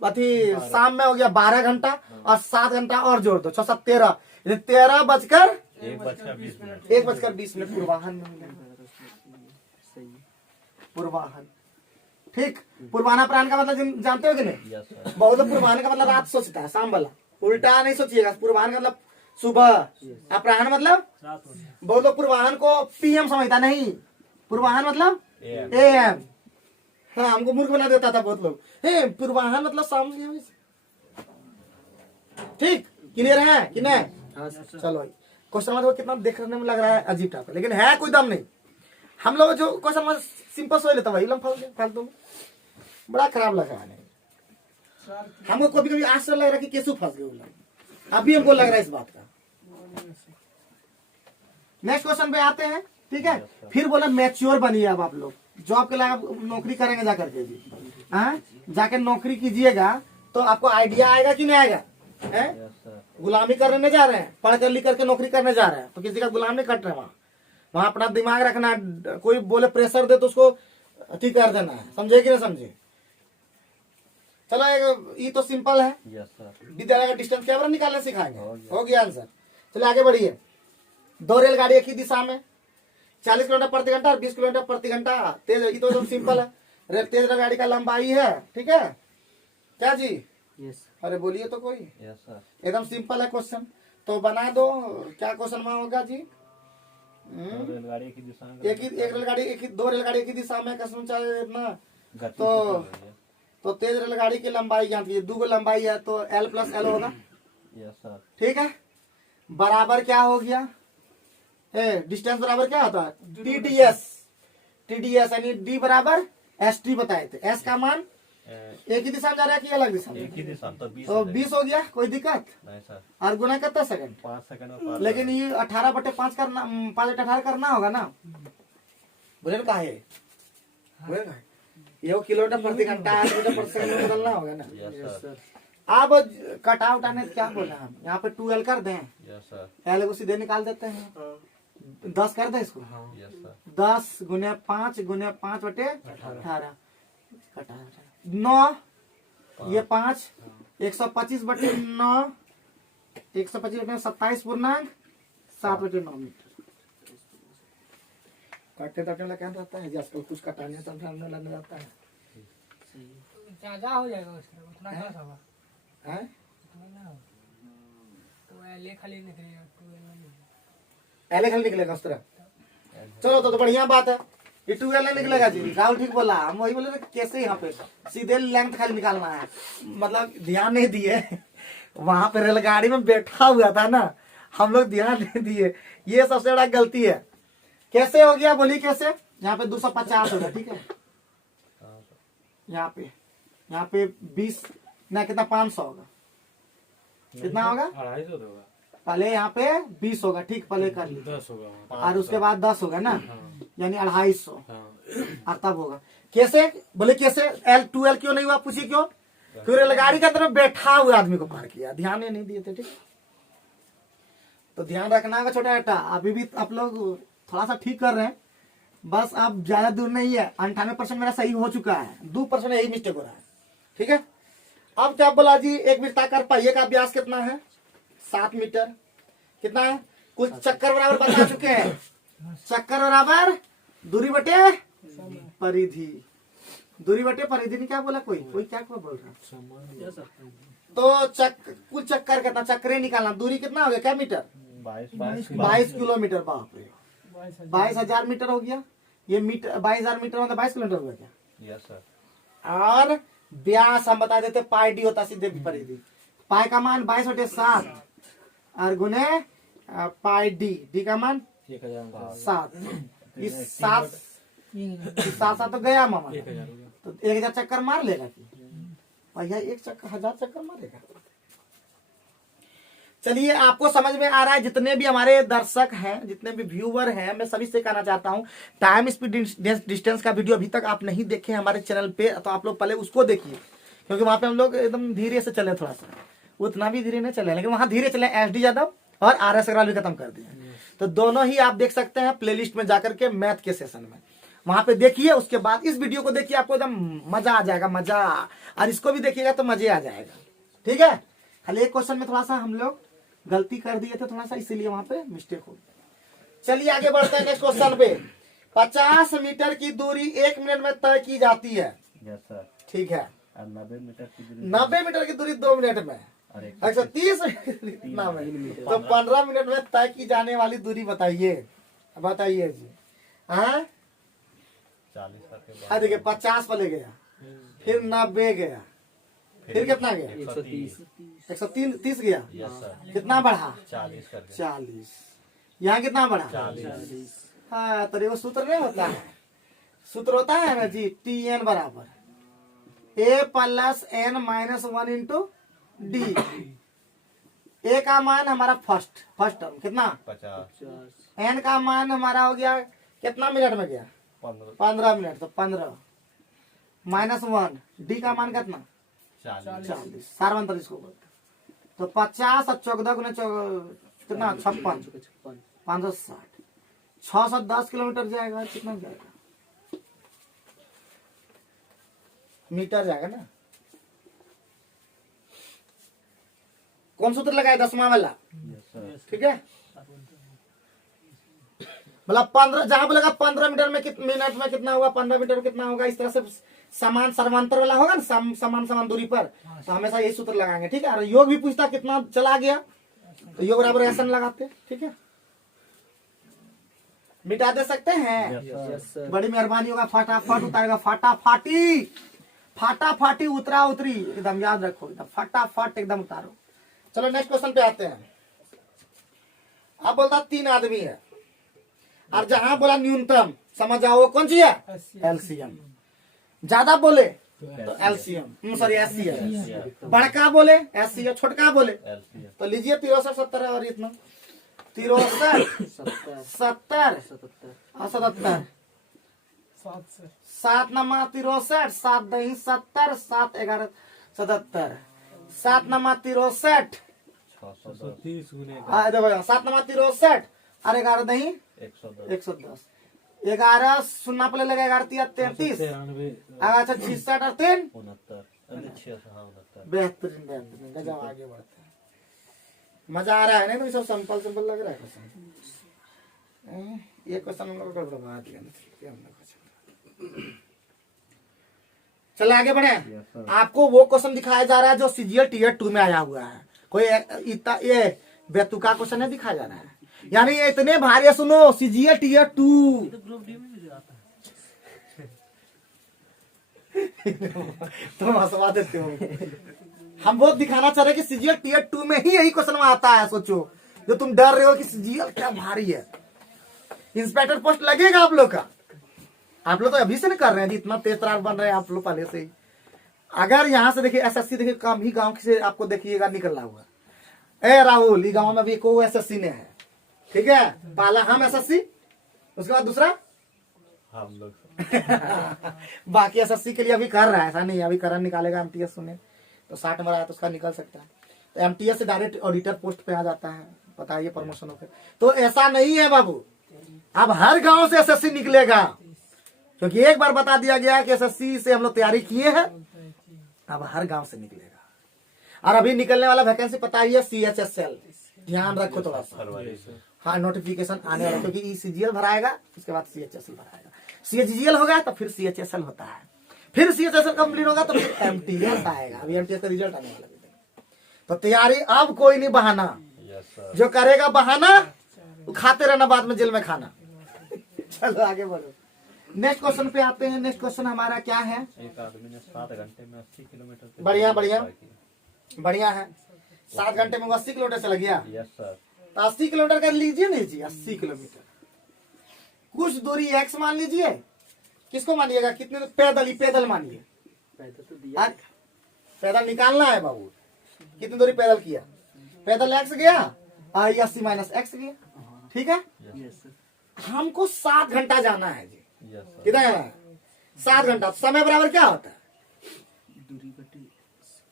अथी शाम में हो गया 12 घंटा, और 7 घंटा और जोड़ दो, 6 7 13, 13 बजकर 1:20 मिनट। 1:20 पूर्वाहन में मिलेगा। पूर्वाहन, ठीक। पूर्वाहन अपराह्न का मतलब जानते हो कि नहीं? Yes sir. बहुत लोग पूर्वाहन का मतलब रात सोचता है, शाम वाला, उल्टा नहीं सोचिएगा। पूर्वाहन का मतलब सुबह, अपराह्न मतलब बहुत लोग पूर्वाहन को पीएम समझता, नहीं, पूर्वाहन मतलब एएम। हाँ, हमको मूर्ख बना देता था बहुत लोग। पूर्वाहन मतलब शाम, ठीक, क्लियर है कि नहीं? हाँ चलो क्वेश्चन मतलब कितना देखने में लग रहा है अजीब टाइप, लेकिन है कोई दम नहीं। हम लोग जो क्वेश्चन सिंपल सोच लेता वही फालतू में, बड़ा खराब लगा है। हमको कभी कभी आश्चर्य लग रहा है कि कैसे फंस गए, अभी हमको लग रहा है इस बात का। नेक्स्ट क्वेश्चन पे आते हैं, ठीक है। फिर बोला मैच्योर बनिए अब आप लोग, जॉब के लिए आप नौकरी करेंगे जा करके भी, हाँ, जाके नौकरी कीजिएगा तो आपको आइडिया आएगा कि नहीं आएगा? है? Yes sir. गुलामी करने नहीं जा रहे हैं, पढ़ कर लिख करके नौकरी करने जा रहे हैं, तो किसी का गुलाम नहीं कट रहे हैं। वहां अपना दिमाग रखना, कोई बोले प्रेशर दे तो उसको ठीक कर देना है, समझे कि नहीं समझे? चलो ये तो सिंपल है। Yes sir. विद्यालय का डिस्टेंस कैमरा निकालने सिखाएंगे, हो गया आंसर। चलिए आगे बढ़िए। 2 रेलगाड़ी एक ही दिशा में 40 किलोमीटर प्रति घंटा और 20 किलोमीटर प्रति घंटा तेज, ये तो एकदम सिंपल है। तेज रेलगाड़ी का लंबाई है, ठीक है क्या जी? यस। अरे बोलिए तो कोई, यस सर। एकदम सिंपल है क्वेश्चन, तो बना दो। क्या क्वेश्चन वहां होगा जी? रेलगाड़ी की दिशा में एक रेलगाड़ी 2 रेलगाड़ी एक ही दिशा में कसम चाहे इतना, गति तो तेज रेलगाड़ी की लंबाई ज्ञात कीजिए। 2 लंबाई है तो L + L होगा, यस सर। ठीक है। बराबर क्या हो गया? डिस्टेंस बराबर क्या होता है? TDS यानी D बराबर ST बताए थे। S का मान एक ही दिशा में जा रहा है कि अलग दिशा में? एक ही दिशा तो 20 तो 20 हो गया, कोई दिक्कत? नहीं सर, और गुना कितना सेकंड? 5 सेकंड में पार लेकिन ये 18/5 करना, 5/18 करना होगा ना, बुझे का है, बुझे का है? ये किलोमीटर प्रति घंटा है, मीटर प्रति सेकंड में बदलना होगा ना। यस सर, अब कटा उठाने क्या बोला हम, यहाँ पे 2L कर दें, यस सर, L को सीधे निकाल देते हैं, 10 कर दें इसको, यस सर, 10 गुने 5 गुने 5/18 कटा 9, ये 5, 125/9, 125/27 पूर्णांक 7/9 मीटर। काटते काटने क्या रहता है, जैसे कुछ कटाने समझाने लगने जाता है, ज्यादा हो जाएगा उसका, उतना है? घास होगा, हैं? उतना ना होगा। तो एल खाली निकलेगा, 2L नहीं। एले खाली निकलेगा उस तरह। चलो तो बढ़िया बात है, ये 2L निकलेगा जी। राहुल ठीक बोला, हम वही बोले कैसे यहाँ पे सीधे लेंथ खाली निकालना है, मतलब ध्यान नहीं दिए वहां पे रेलगाड़ी में बैठा हुआ था ना, हम लोग ध्यान नहीं दिए, ये सबसे बड़ा गलती है। कैसे हो गया बोलिए कैसे? यहाँ पे 250 होगा, ठीक है, यहाँ पे 20 ना कितना 500 होगा, कितना होगा? 250 होगा, पहले यहाँ पे 20 होगा, ठीक, पहले कर ली, 10 होगा वहाँ। और उसके बाद 10 होगा ना, यानी 250, हाँ, और तब होगा। कैसे बोले कैसे? L2L क्यों नहीं हुआ, पूछिए क्यों? क्यों? रेलगाड़ी के अंदर में बैठा हुआ आदमी को पार किया, ध्यान ही नहीं दिए थे, ठीक। तो ध्यान रखना होगा छोटा बेटा, अभी भी आप लोग थोड़ा सा ठीक कर रहे हैं, बस अब ज्यादा दूर नहीं है, 98% मेरा सही हो चुका है, 2% यही मिस्टेक हो रहा है, ठीक है। अब क्या बोला जी, एक वृत्ताकार पहिए का व्यास कितना है? 7 मीटर। कितना है? कुल चक्कर बराबर बता चुके हैं, चक्कर बराबर दूरी बटे परिधि, दूरी बटे परिधि ने क्या बोला, कोई क्या बोल रहा? तो कुल चक्कर कितना, चक्करे निकालना, दूरी कितना हो गया, क्या मीटर? 22 किलोमीटर, बाप रे, 22,000 मीटर हो गया। ये मीटर 22,000 मीटर मतलब 22 किलोमीटर हुआ क्या? यस सर, और व्यास हम बता देते, पाई डी होता सीधे परिधि, पाई का मान 22/7 और गुने पाई डी का मान 7, इस 7 तो गया मामा, 1000 होगा। तो 1000 चक्कर मार लेगा कि भैया, एक चक्कर 1000 चक्कर मारेगा। चलिए, आपको समझ में आ रहा है? जितने भी हमारे दर्शक हैं, जितने भी व्यूवर हैं, मैं सभी से कहना चाहता हूं, टाइम स्पीड डिस्टेंस का वीडियो अभी तक आप नहीं देखे हमारे चैनल पे, तो आप लोग पहले उसको देखिए, क्योंकि वहां पे हम लोग एकदम धीरे से चले, थोड़ा सा, उतना भी धीरे नहीं चले, लेकिन वहां धीरे चले। SD यादव और RS अग्रवाल भी खत्म कर दिए, तो दोनों ही आप देख सकते हैं प्लेलिस्ट में जाकर के, मैथ के सेशन में, वहां पे देखिए। उसके बाद इस वीडियो को देखिए, आपको एकदम मजा आ जाएगा, मजा, और इसको भी देखिएगा तो मजे आ जाएगा, ठीक है। खाली एक क्वेश्चन में थोड़ा सा हम लोग गलती कर दिए थे थोड़ा सा, इसीलिए वहां पे मिस्टेक हो गई। चलिए आगे बढ़ते हैं नेक्स्ट क्वेश्चन पे। 50 मीटर की दूरी 1 मिनट में तय की जाती है, यस सर, ठीक है। और 90 मीटर की दूरी 90 मीटर की दूरी 2 मिनट में, और 130 कितना में, तो 15 मिनट में तय की जाने वाली दूरी बताइए, बताइए जी। हाँ, 40 के हाँ बाद देखिए, 50 पर ले गया, फिर 90 गया, फिर कितना गया? 130 गया, यस सर, कितना बढ़ा? 40 करके 40। यहाँ कितना बढ़ा? 40। हाँ, तो ये वो सूत्र नहीं होता है, सूत्र होता है ना जी, TN बराबर A + N - 1 × D। A का मान हमारा फर्स्ट टर्म कितना? 50, N का मान हमारा हो गया कितना मिनट में गया? 15 मिनट, तो 15 -1, D का मान कितना? 40। सारवंतर इसको बोलते हैं। तो 50 और 14 गुना कितना? 56, 560, 610 किलोमीटर जाएगा, कितना जाएगा? मीटर जाएगा ना। कौन सूत्र लगाया? 10वां वाला, यस सर, ठीक है। मतलब 15, जहां बोलेगा 15 मीटर में मिनट में कितना होगा, 15 मीटर में कितना होगा, इस तरह से समान समांतर वाला होगा ना, समान दूरी पर, तो हमेशा यही सूत्र लगाएंगे, ठीक है। और योग भी पूछता कितना चला गया, तो योग बराबर SN लगाते, ठीक है। मिटा दे सकते हैं, बड़ी मेहरबानी होगा। फटाफट उतारेगा, फटाफटी उतरा उतरी, एकदम याद रखो, एकदम फटाफट एकदम उतारो। चलो नेक्स्ट क्वेश्चन पे आते हैं। अब बोलता 3 आदमी है, और जहां बोला न्यूनतम, समझ जाओ कौन सी है? LCM। ज्यादा बोले तो एलसीएम सॉरी एससीएम। LCM, बड़का बोले एससीएम, छोटका बोले LCM, तो लीजिए 63 70 और इतना 63 70 और 77 सात से 7 नमा 63 7 दही 70 7 11 77 7 नमा 63 610, 30 गुने 7 नमा 63 और 11 दही 110, 110 11 सुनना पड़े लगा 11 33 93 अच्छा 66 और 3 69, अरे 69, बेहतरीन बेहतरीन गजब आगे बढ़ते हैं। मजा आ रहा है ना, तो सब सिंपल सिंपल लग रहा है क्वेश्चन। ये क्वेश्चन हम लोग को गड़बड़ा दिया। चलो आगे बढ़े। Yes, sir. आपको वो क्वेश्चन दिखाया जा रहा है जो सीजीएल टीयर 2 में आया हुआ है। कोई इतना ये बेतुका क्वेश्चन नहीं दिखाया जा रहा है, यानी ये इतने भारी है। सुनो सीजीएल टीयर 2 तुम हंसवा देते हो। हम बहुत दिखाना चाह रहे हैं कि सीजीएल टीयर 2 में ही यही क्वेश्चन में आता है। सोचो जो तुम डर रहे हो कि सीजीएल क्या भारी है, इंस्पेक्टर पोस्ट लगेगा आप लोग का। आप लोग तो अभी से नहीं कर रहे हैं, इतना तेज तरार बन रहे हैं आप लोग पहले से ही। अगर यहाँ से देखिए एसएससी देखिए काम ही गांव से आपको देखिएगा निकल रहा हुआ। ए राहुल ये गांव में अभी को एसएससी ने है, ठीक है। पहला हम एसएससी, उसके बाद दूसरा हम लोग बाकी एसएससी के लिए अभी कर रहा है, ऐसा नहीं अभी करण निकालेगा एमटीएस सुने तो 60 नंबर आया तो उसका निकल सकता है। तो एमटीएस से डायरेक्ट ऑडिटर पोस्ट पे आ जाता है, बताइए प्रमोशन होकर। तो ऐसा नहीं है बाबू, अब हर गांव से एसएससी निकलेगा, क्योंकि एक बार बता दिया गया कि एसएससी से हम लोग तैयारी किए हैं, अब हर गांव से निकलेगा। और अभी निकलने वाला वैकेंसी पता ही है सीएचएसएल, ध्यान रखो थोड़ा सा। फरवरी से हाँ नोटिफिकेशन आने वाला, क्योंकि सीजीएल भराएगा उसके बाद सीएचएसएल भराएगा, सीजीएल होगा तो फिर सीएचएसएल होता है, फिर सीएचएसएल कंप्लीट होगा तो फिर एमटीएस आएगा। अभी एमटीएस का रिजल्ट आने वाला है। तो तैयारी अब कोई नहीं बहाना, यस सर, जो करेगा बहाना वो खाते रहना, बाद में जेल में खाना। चलो आगे बढ़ो, नेक्स्ट क्वेश्चन पे आते हैं। नेक्स्ट क्वेश्चन हमारा क्या है? एक आदमी ने 7 घंटे में 80 किलोमीटर से बढ़िया, बढ़िया। तय किया। बढ़िया है, 7 घंटे में 80 किलोमीटर चला गया। यस सर, तो 80 किलोमीटर कर लीजिए नहीं जी, 80 किलोमीटर कुछ दूरी एक्स मान लीजिए। किसको मानिएगा, कितने पैदल ही पैदल मानिए, पैदल निकालना है बाबू। कितनी दूरी पैदल किया, पैदल एक्स गया और 80 माइनस एक्स गया, ठीक है। हमको 7 घंटा जाना है जी, यस सर, कितना जाना है? 7 घंटा। समय बराबर क्या होता है?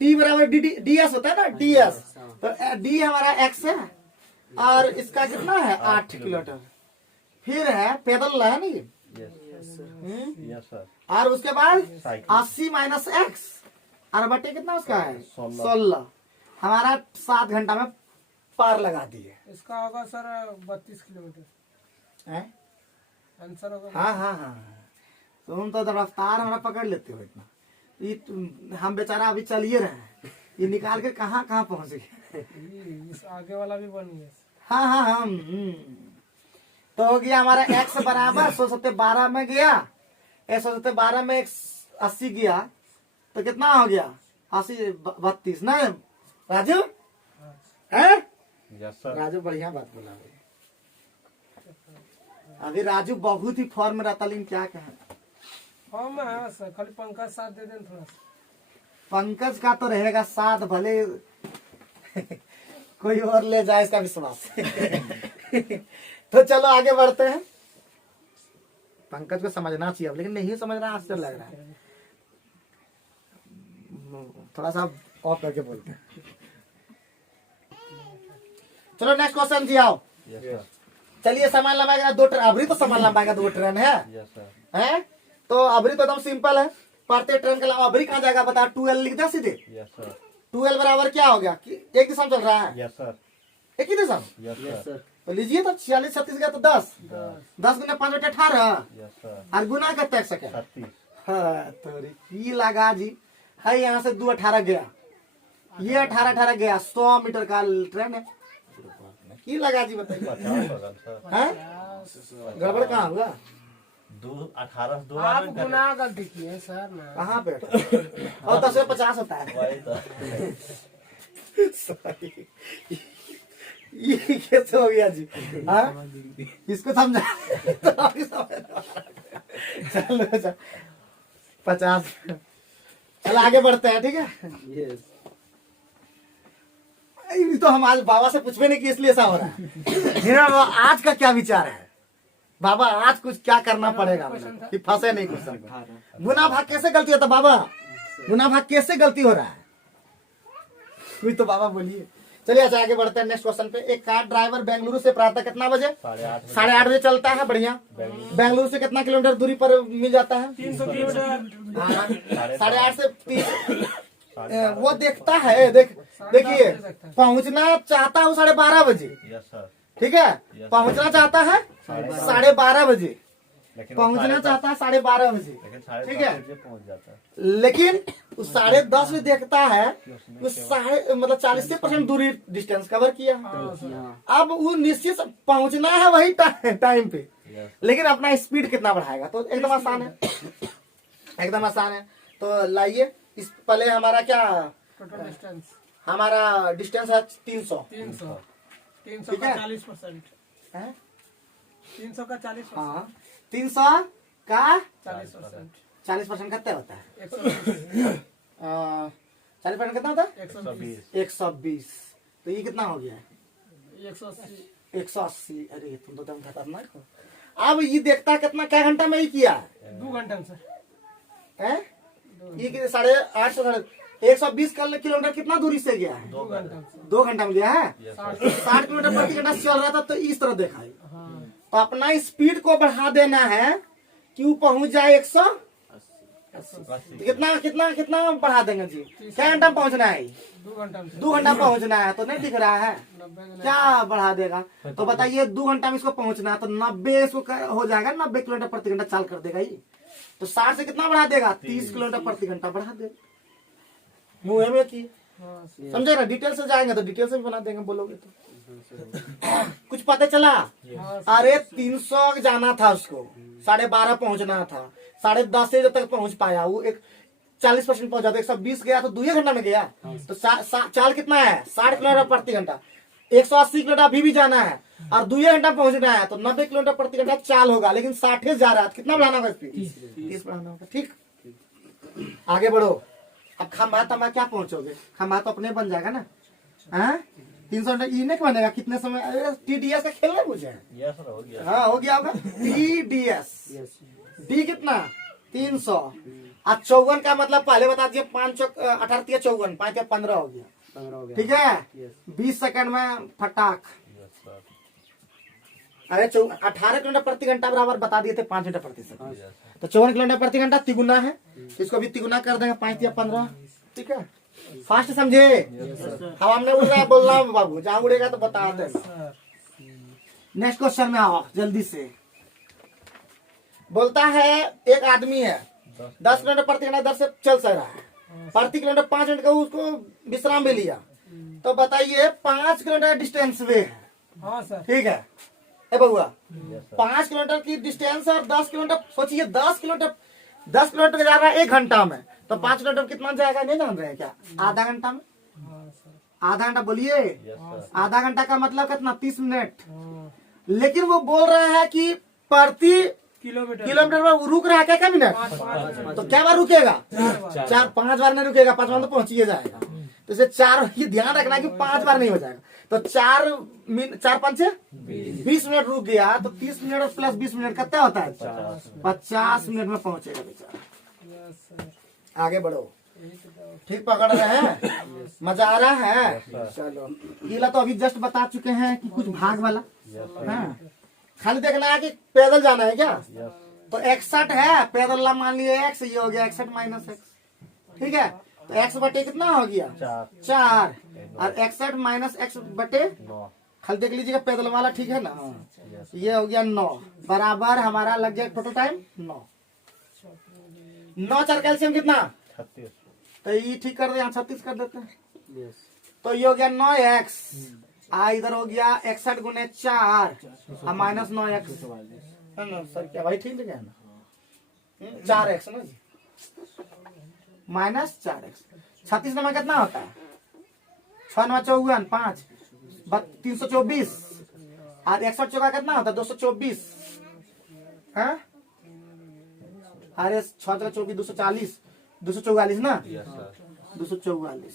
टी बराबर डी एस होता है ना, डी एस। तो डी हमारा एक्स है और इसका कितना है 8 किलोमीटर। फिर है पैदल है नहीं, यस सर, और उसके बाद साइकिल। 80 माइनस एक्स और बटे कितना उसका है 16। 16। हमारा 7 घंटा में पार लगा दिए। इसका होगा सर 32 किलोमीटर हैं? आंसर होगा। हाँ हाँ हाँ, तुम तो रफ्तार हमारा पकड़ लेते हो इतना। हम बेचारा अभी चलिए रहे हैं, ये निकाल के कहाँ कहाँ पहुंच गए। इस आगे वाला भी बन गया। हाँ हाँ हाँ तो हो गया हमारा x बराबर 112 में गया, 112 में 80 गया तो कितना हो गया 80 32 ना राजू है? यस सर, राजू बढ़िया बात बोला अभी राजू बहुत ही फॉर्म में रहता, लेकिन क्या कहें। हाँ मैं हाँ सर, खाली पंकज साथ दे दें थोड़ा सा। पंकज का तो रहेगा साथ, भले कोई और ले जाए इसका विश्वास। तो चलो आगे बढ़ते हैं। पंकज को समझना चाहिए अब, लेकिन नहीं समझ रहा, आश्चर्य लग रहा है। थोड़ा सा ऑफ करके बोलते हैं। चलो नेक्स्ट क्वेश्चन जी आओ। यस सर, चलिए सामान लंबाएगा 2 ट्रेन, अभी तो सामान लंबाएगा 2 ट्रेन है, यस सर, हैं? तो अभी तो एकदम सिंपल है। प्रत्येक ट्रेन के अलावा अभी कहाँ जाएगा बता, 2L लिख दे सीधे। यस सर, 2L बराबर क्या हो गया कि एक दिशा में चल रहा है, यस सर, एक ही दिशा में। यस सर, तो लीजिए तो 46 36 गया तो 10 10 गुना 5 बटे 18 यस सर, और गुना करते एक सेकेंड। 36, हाँ तो की लगा जी है, यहाँ से 2 18 गया, ये 18 18 गया, 100 मीटर का ट्रेन है। की लगा जी बताइए, 50 होगा सर, हैं? गड़बड़ कहाँ हुआ, 2 18 2 आप में करे। गुनाह गलती किए सर ना। कहाँ पे और 10 में 50 होता है। वही तो, Sorry. ये कैसे हो गया जी, हाँ? इसको समझा तो अभी समझ। चलो 50 चलो आगे बढ़ते हैं, ठीक है। यस ये तो हम आज बाबा से पूछवे नहीं कि इसलिए ऐसा हो रहा है। मेरा बाबा आज का क्या विचार है बाबा? आज कुछ क्या करना पड़ेगा मतलब कि फंसे नहीं क्वेश्चन। गुना भाग कैसे गलती होता बाबा? गुना भाग कैसे गलती हो रहा है? कोई तो बाबा बोलिए। चलिए अच्छा आगे बढ़ते हैं नेक्स्ट क्वेश्चन पे। एक कार ड्राइवर बेंगलुरु से प्रातः कितना बजे? 8:30 8:30 बजे चलता है। बढ़िया। बेंगलुरु से कितना किलोमीटर दूरी पर मिल जाता है? 300 किलोमीटर। हाँ, 8:30 से 30। वो देखता है, देखिए पहुंचना चाहता हूँ 12:30 बजे, यस सर। ठीक है। पहुंचना चाहता है 12:30 बजे, लेकिन पहुंचना चाहता है 12:30 बजे, लेकिन ठीक है। 10:30 बजे पहुंच जाता है। लेकिन उस 10:30 में देखता है उस मतलब 40% दूरी डिस्टेंस कवर किया है। अब वो निश्चित पहुंचना है वही टाइम पे, यस लेकिन अपना स्पीड कितना बढ़ाएगा? तो एकदम आसान है, एकदम आसान है। तो लाइए इस पहले हमारा क्या, टोटल डिस्टेंस हमारा डिस्टेंस है 300, 300 ठीक का है। 40%। है? 300 का 40%। हाँ 300 का 40%। 40% कितना होता है? 120। 40% कितना होता है? 120। 120। तो ये कितना हो गया है? 180। 180। अरे तुम तो दम खतरनाक हो। अब ये देखता है कितना, क्या घंटा में ही किया है? 2 घंटा से। हैं? ये 8:30 से 120 किलोमीटर कितना दूरी से गया है? 2 घंटा से। 2 घंटा में गया है। यस 60 किलोमीटर प्रति घंटा चल रहा था, तो इस तरह देखा है। हाँ। तो अपना स्पीड को बढ़ा देना है कि वो पहुंच जाए 100। सर। कितना कितना कितना बढ़ा देंगे जी? क्या घंटा में पहुंचना है? 2 घंटा से। 2 घंटा पहुंचना है, तो नहीं दिख रहा है 90 क्या बढ़ा देगा? तो बताइए 2 घंटा में इसको पहुंचना है, तो 90 इसको हो जाएगा, 90 किलोमीटर प्रति घंटा चाल कर देगा ये। तो 60 से कितना बढ़ा देगा? 30 किलोमीटर प्रति घंटा बढ़ा देगा। मुंह में की हाँ, समझे ना? डिटेल से जाएंगे तो डिटेल से भी बना देंगे, बोलोगे तो। कुछ पता चला? हाँ, अरे 300 जाना था उसको, 12:30 पहुंचना था, 10:30 से जब तक पहुंच पाया वो एक 40% पहुंचा, तो 120 गया तो 2 घंटा में गया। तो चाल कितना है? 60 किलोमीटर प्रति घंटा। 180 किलोमीटर अभी भी जाना है और 2 घंटा पहुंचना है, तो 90 किलोमीटर प्रति घंटा चाल होगा, लेकिन 60 जा रहा है। कितना बढ़ाना होगा स्पीड? 30 बढ़ाना होगा, ठीक। आगे बढ़ो। अब खंभा तंबा क्या पहुंचोगे? खंभा तो अपने बन जाएगा ना। हाँ 300 ये नहीं बनेगा। कितने समय? TDS का खेलना है मुझे। यस सर हो गया। हाँ हो गया होगा। TDS डी कितना? 300 और 54 का मतलब पहले बता दिए। 5 18 54 5 15 हो गया, ठीक है। 20 सेकंड में फटाक। Yes sir. अरे 18 किलोमीटर प्रति घंटा बराबर बता दिए थे 5 मीटर प्रति सेकंड। यस तो 54 किलोमीटर प्रति घंटा तिगुना है, तो इसको भी तिगुना कर देंगे 5 या 15, ठीक है। फास्ट समझे? हवा में उड़ रहा है, बोल रहा हूँ बाबू, जहाँ उड़ेगा तो बता देना। सर। नेक्स्ट क्वेश्चन में आओ जल्दी से। बोलता है एक आदमी है 10 किलोमीटर प्रति घंटा दर से चल सक रहा है, प्रति किलोमीटर 5 मिनट का उसको विश्राम भी लिया। तो बताइए 5 किलोमीटर डिस्टेंस वे है, हाँ सर। ठीक है। ए बउआ यस सर। 5 किलोमीटर की डिस्टेंस और 10 किलोमीटर, सोचिए 10 किलोमीटर जा रहा है 1 घंटा में, तो 5 किलोमीटर कितना जाएगा नहीं जान रहे हैं क्या? आधा घंटा में। हाँ सर। आधा घंटा बोलिए। Yes sir. आधा घंटा का मतलब कितना? 30 मिनट। हाँ, लेकिन वो बोल रहा है कि प्रति किलोमीटर में वो रुक रहा है क्या मिनट? 5 तो क्या बार रुकेगा? 4 बार। 5 बार नहीं रुकेगा, 5 बार तो पहुंच ही जाएगा। तो इसे 4, ये ध्यान रखना कि 5 बार नहीं हो जाएगा। तो 4 5 20 मिनट रुक गया, तो 30 मिनट प्लस 20 मिनट कितना होता है? 50 मिनट में पहुंचेगा बेचारा। Yes sir. आगे बढ़ो, यही तो doubt। ठीक पकड़ रहे हैं? मजा आ रहा है? चलो गीला तो अभी जस्ट बता चुके हैं कि कुछ भाग वाला। हाँ खाली देखना है कि पैदल जाना है क्या? यस तो 61 है, पैदल ला मान लिए x, ये हो गया 61 माइनस x, ठीक है। तो x बटे कितना हो गया? 4 और 61 माइनस x बटे 9। खाली देख लीजिएगा पैदल वाला, ठीक है ना। यस ये हो गया 9 बराबर हमारा लग गया टोटल टाइम 9। 9 4 कैल्शियम कितना? 36। तो ये ठीक कर दे, यहाँ 36 कर देते हैं। तो ये हो गया 9x, इधर हो गया 61 गुने 4 और माइनस 9x है ना सर? क्या भाई ठीक है ना? 4x ना जी, माइनस 4x। 36 नंबर कितना होता है? 6 9 54 5 324 और 61 चौका कितना होता है? 224 है। अरे 6 24 240 244 ना, यस सर 244।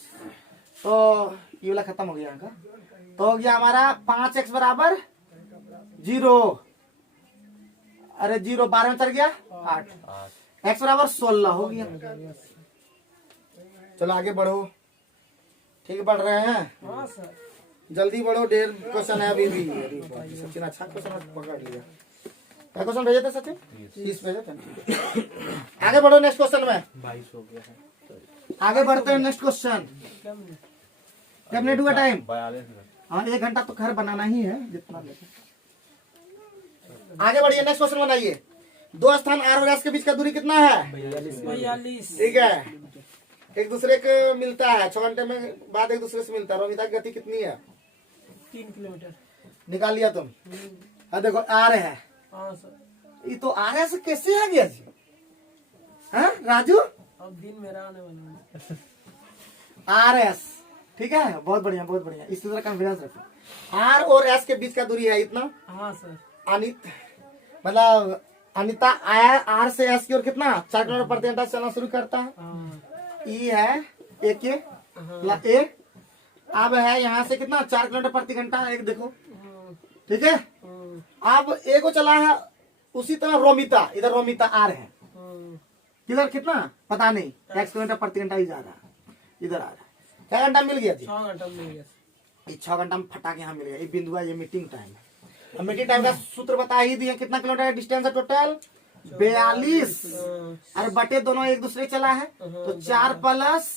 तो ये वाला खत्म हो गया यहाँ का। तो हो गया हमारा 5x बराबर 0, अरे 0 12 में चल गया 8, 8 x बराबर 16 हो गया। चलो आगे बढ़ो, ठीक बढ़ रहे हैं, हाँ सर। जल्दी बढ़ो, 1.5 क्वेश्चन है अभी भी। सचिन अच्छा क्वेश्चन पकड़ लिया। क्या क्वेश्चन भेजे थे सचिन? 30 भेजे थे। आगे बढ़ो नेक्स्ट क्वेश्चन में, 22 हो गया है। आगे बढ़ते हैं नेक्स्ट क्वेश्चन। क्या मिनट हुआ टाइम? 42 मिनट। हाँ 1 घंटा तो खैर बनाना ही है जितना लगे। आगे बढ़िए, नेक्स्ट क्वेश्चन बनाइए। दो स्थान आर और एस के बीच का दूरी कितना है? 42। ठीक है, एक दूसरे को मिलता है 6 घंटे में बाद एक दूसरे से मिलता है। रोमिता की गति कितनी है? 3 किलोमीटर। निकाल लिया तुम? अब देखो आर है, हाँ सर। ये तो आर एस कैसे आ गया जी? हाँ राजू, अब दिन मेरा आने वाला है। आर एस, ठीक है, बहुत बढ़िया बहुत बढ़िया, इसी तरह कॉन्फिडेंस रखो। आर और एस के बीच का दूरी है इतना। हाँ सर। अनित मतलब अनिता आया आर से एस की ओर कितना 4 किलोमीटर प्रति घंटा चलना शुरू करता है। हाँ। ई है ए के प्लस ए, अब है यहाँ से कितना 4 किलोमीटर प्रति घंटा, एक देखो, ठीक है। अब ए को चला है, उसी तरह रोमिता, इधर रोमिता आर है, किधर कितना पता नहीं, x किलोमीटर प्रति घंटा ही जा रहा है, इधर आ रहा है। क्या घंटा मिल गया जी? 6 घंटा मिल गया। ये 6 घंटा में फटा के यहाँ मिल गया। ये बिंदु है, ये मीटिंग टाइम है। अब मीटिंग टाइम का सूत्र बता ही दिए, कितना किलोमीटर डिस्टेंस है टोटल? 42, अरे बटे दोनों एक दूसरे चला है, तो 4 प्लस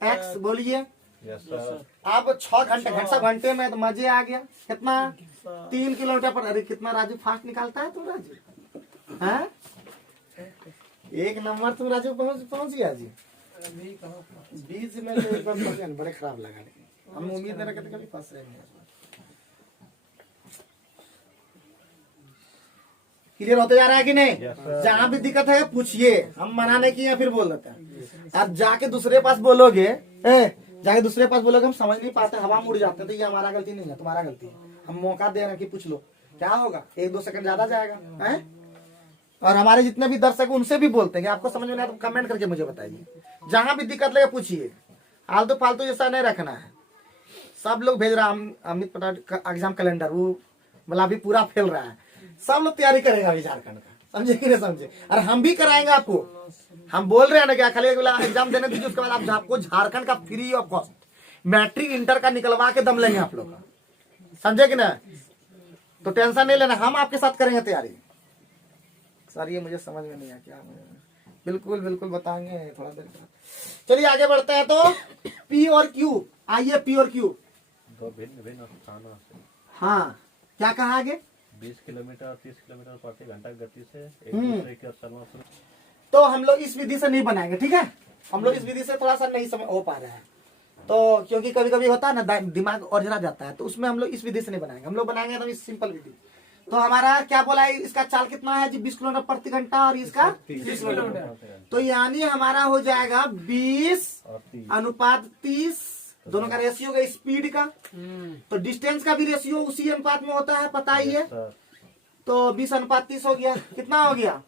x, बोलिए। यस सर अब 6 घंटे, घंटे में तो मजे आ गया। कितना? 3 किलोमीटर पर। अरे कितना राजू फास्ट निकालता है तुम राजू, हैं? एक नंबर तुम राजू पहुंच गया जी। अभी कहाँ? 20 में तो एक बार फंस गया, बड़े खराब लगा, लेकिन हम उम्मीद नहीं रखते कभी फंस रहे हैं। क्लियर होते जा रहा है कि नहीं? Yes, sir. जहाँ भी दिक्कत है पूछिए, हम मना नहीं किए फिर बोल देते हैं। अब जाके दूसरे पास बोलोगे, जाके दूसरे पास बोलोगे हम समझ नहीं पाते, हवा मुड़ जाते हैं, तो ये हमारा गलती नहीं है, तुम्हारा गलती है। हम मौका दे रहे हैं कि पूछ लो, क्या होगा, 1-2 सेकंड ज्यादा जाएगा, हैं? और हमारे जितने भी दर्शक उनसे भी बोलते हैं कि आपको समझ में नहीं आया तो कमेंट करके मुझे बताइए। जहां भी दिक्कत लगे पूछिए, आलतू फालतू जैसा नहीं रखना है। सब लोग भेज रहा है अमित पटेल का एग्जाम कैलेंडर, वो मतलब अभी पूरा फैल रहा है, सब लोग तैयारी करेगा अभी झारखंड का, समझे कि नहीं समझे? और हम भी कराएंगे आपको, हम बोल रहे हैं ना क्या, खाली एग्जाम देने दीजिए, उसके बाद आप आपको झारखंड का free of cost matric inter का निकलवा के दम लेंगे आप लोग का, समझे कि ना? तो टेंशन नहीं लेना, हम आपके साथ करेंगे तैयारी। सर ये मुझे समझ में नहीं आया क्या, बिल्कुल बिल्कुल बताएंगे थोड़ा देर बाद। चलिए आगे बढ़ते हैं। तो पी और क्यू, आइए पी और क्यू। दो भिन्न भिन्न स्थानों से हाँ क्या कहा आगे? 20 किलोमीटर और 30 किलोमीटर प्रति घंटा गति से एक दूसरे की ओर चलना शुरू। तो हम लोग इस विधि से नहीं बनाएंगे, ठीक है? हम लोग इस विधि से थोड़ा सा नहीं समझ हो पा रहे हैं, तो क्योंकि कभी कभी होता है ना दिमाग और जरा जाता है, तो उसमें हम लोग इस विधि से नहीं बनाएंगे। हम लोग बनाएंगे एकदम इस सिंपल विधि। तो हमारा क्या बोला है, इसका चाल कितना है जी? 20 किलोमीटर प्रति घंटा, और इसका 30 किलोमीटर। तो यानी हमारा हो जाएगा 20 और 30 अनुपात 30, दोनों का रेशियो का स्पीड का। तो डिस्टेंस का भी रेशियो उसी अनुपात में होता है, पता ही है। सर तो 20 अनुपात 30 हो गया, कितना हो गया?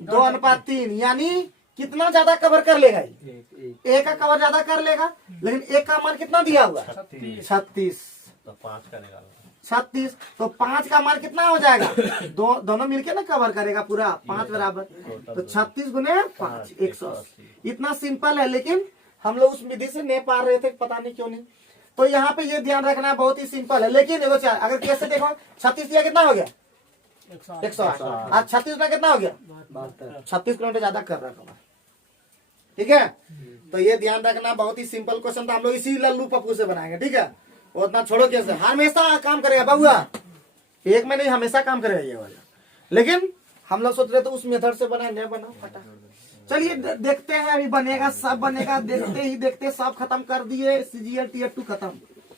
2 अनुपात 3, यानी कितना ज्यादा कवर कर लेगा? एक का कवर ज्यादा कर लेगा, लेकिन एक का मान कितना दिया हुआ? 36। तो 5 का निकालना 36, तो 5 का मान कितना हो जाएगा? दोनों मिलके ना कवर करेगा पूरा 5 बराबर, तो 36 गुने 5 180। इतना सिंपल है, लेकिन हम लोग उस विधि से नहीं पा रहे थे, पता नहीं क्यों नहीं। तो यहाँ पे ये ध्यान रखना है, बहुत ही सिंपल है। लेकिन देखो अगर कैसे देखो, 36 दिया कितना हो गया? 108। आज 36 में कितना हो गया? 36 किलोमीटर ज्यादा कर रहा है, ठीक है? तो ये ध्यान रखना, बहुत ही सिंपल क्वेश्चन था। हम लोग इसी लल्लू पप्पू से बनाएंगे, ठीक है? उतना छोड़ो, कैसे हमेशा काम करेगा बउआ, एक में नहीं हमेशा काम करेगा ये वाला। लेकिन हम लोग सोच रहे तो उस मेथड से बनाए, नहीं बना फटा। चलिए देखते हैं, अभी बनेगा, सब बनेगा, देखते ही देखते सब खत्म कर दिए। CGL Tier 2 खत्म।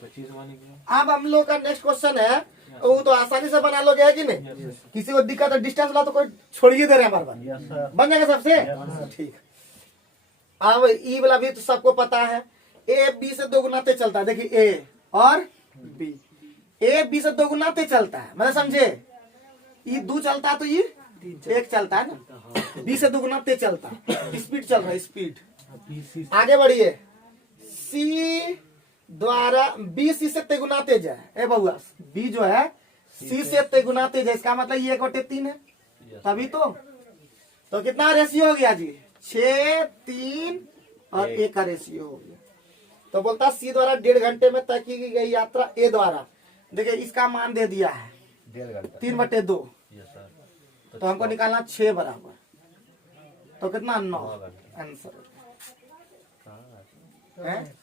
25 बन गया। अब हम लोग का नेक्स्ट क्वेश्चन है, वो तो आसानी से बना लोगे, है कि नहीं? किसी को दिक्कत है डिस्टेंस वाला तो कोई छोड़िए दे रहे हैं हमारे पास, यस सर बन जाएगा सबसे, ठीक। अब ई वाला भी तो सबको पता है, ए बी से 2 गुना ते चलता है। देखिए ए और बी, ए बी से 2 गुना ते चलता है, मतलब समझे? ई 2 चलता है तो ये 1 चलता है ना, बी से 2 गुना ते चलता है, स्पीड चल रहा है, स्पीड पीसी आगे बढ़िए। सी द्वारा बी सी से तेगुना तेज है। ए बहुआ बी जो है सी से तेगुना तेज है, इसका मतलब ये 1/3 है, तभी तो कितना रेशियो हो गया जी? 6, 3 और 1 का रेशियो हो गया। तो बोलता सी द्वारा 1.5 घंटे में तय की गई यात्रा ए द्वारा, देखिए इसका मान दे दिया है 1.5 घंटा। 3/2, यस सर। तो हमको निकालना 6 बराबर, तो कितना 9 9 घंटा। आंसर हाँ, है।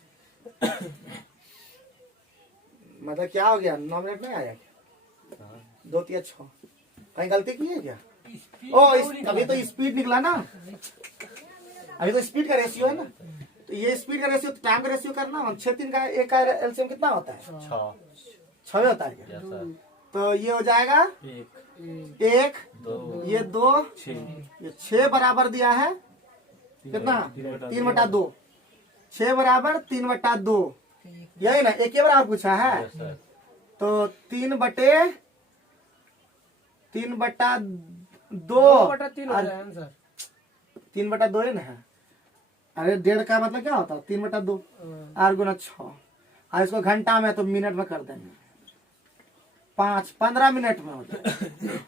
मतलब क्या हो गया, 9 मिनट में आया क्या? हाँ। 2 3 6 कहीं गलती की है क्या? अभी तो स्पीड निकला ना, अभी तो स्पीड का रेशियो है ना, तो ये स्पीड का रेशियो तो टाइम का रेशियो करना। 6 3 का 1 का एलसीएम कितना होता है? 6 होता है क्या? Yes sir. तो ये हो जाएगा 1, 2 ये 2, 6 ये 6 बराबर दिया है कितना? 3/2। 6 बराबर 3/2, यही ना, एक ही बराबर पूछा है। Yes sir. तो 3/2 2/3 हो जाए आंसर। 3/2 है ना। अरे 1.5 का मतलब क्या होता है? 3/2 8 गुना 6, और इसको घंटा में तो मिनट में कर देंगे, 15 मिनट में हो जाए।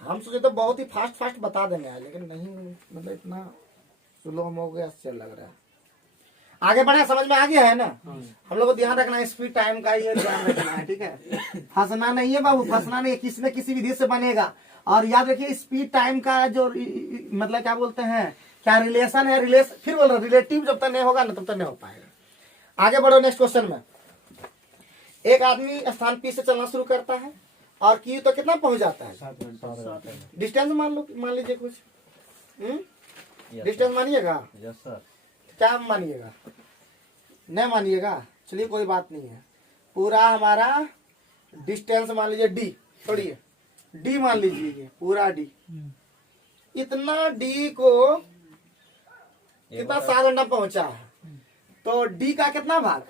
हम सोचे तो बहुत ही फास्ट बता देंगे आज, लेकिन नहीं, मतलब इतना स्लो हो गया, अच्छा लग रहा है। आगे बढ़े, समझ में आ गया है ना? हम लोग को ध्यान रखना है, स्पीड टाइम का ये ध्यान रखना है, ठीक है? फंसना नहीं है बाबू, फंसना नहीं है, किसी न किसी विधि से बनेगा। और याद रखिए स्पीड टाइम का जो मतलब क्या बोलते हैं, क्या रिलेशन है, फिर बोल रहे रिलेटिव जब तक नहीं होगा ना तब तक नहीं हो पाएगा। आगे बढ़ो नेक्स्ट क्वेश्चन में। एक आदमी स्थान पी से चलना शुरू करता है और क्यू तो कितना पहुंच जाता है? 7 घंटा। डिस्टेंस मान लीजिए कुछ यस डिस्टेंस मानिएगा, यस सर। क्या मानिएगा? नहीं मानिएगा, चलिए कोई बात नहीं है। पूरा हमारा डिस्टेंस मान लीजिए डी, छोड़िए डी मान लीजिए, ये पूरा डी, इतना डी को कितना 7 घंटा पहुंचा है, तो डी का कितना भाग?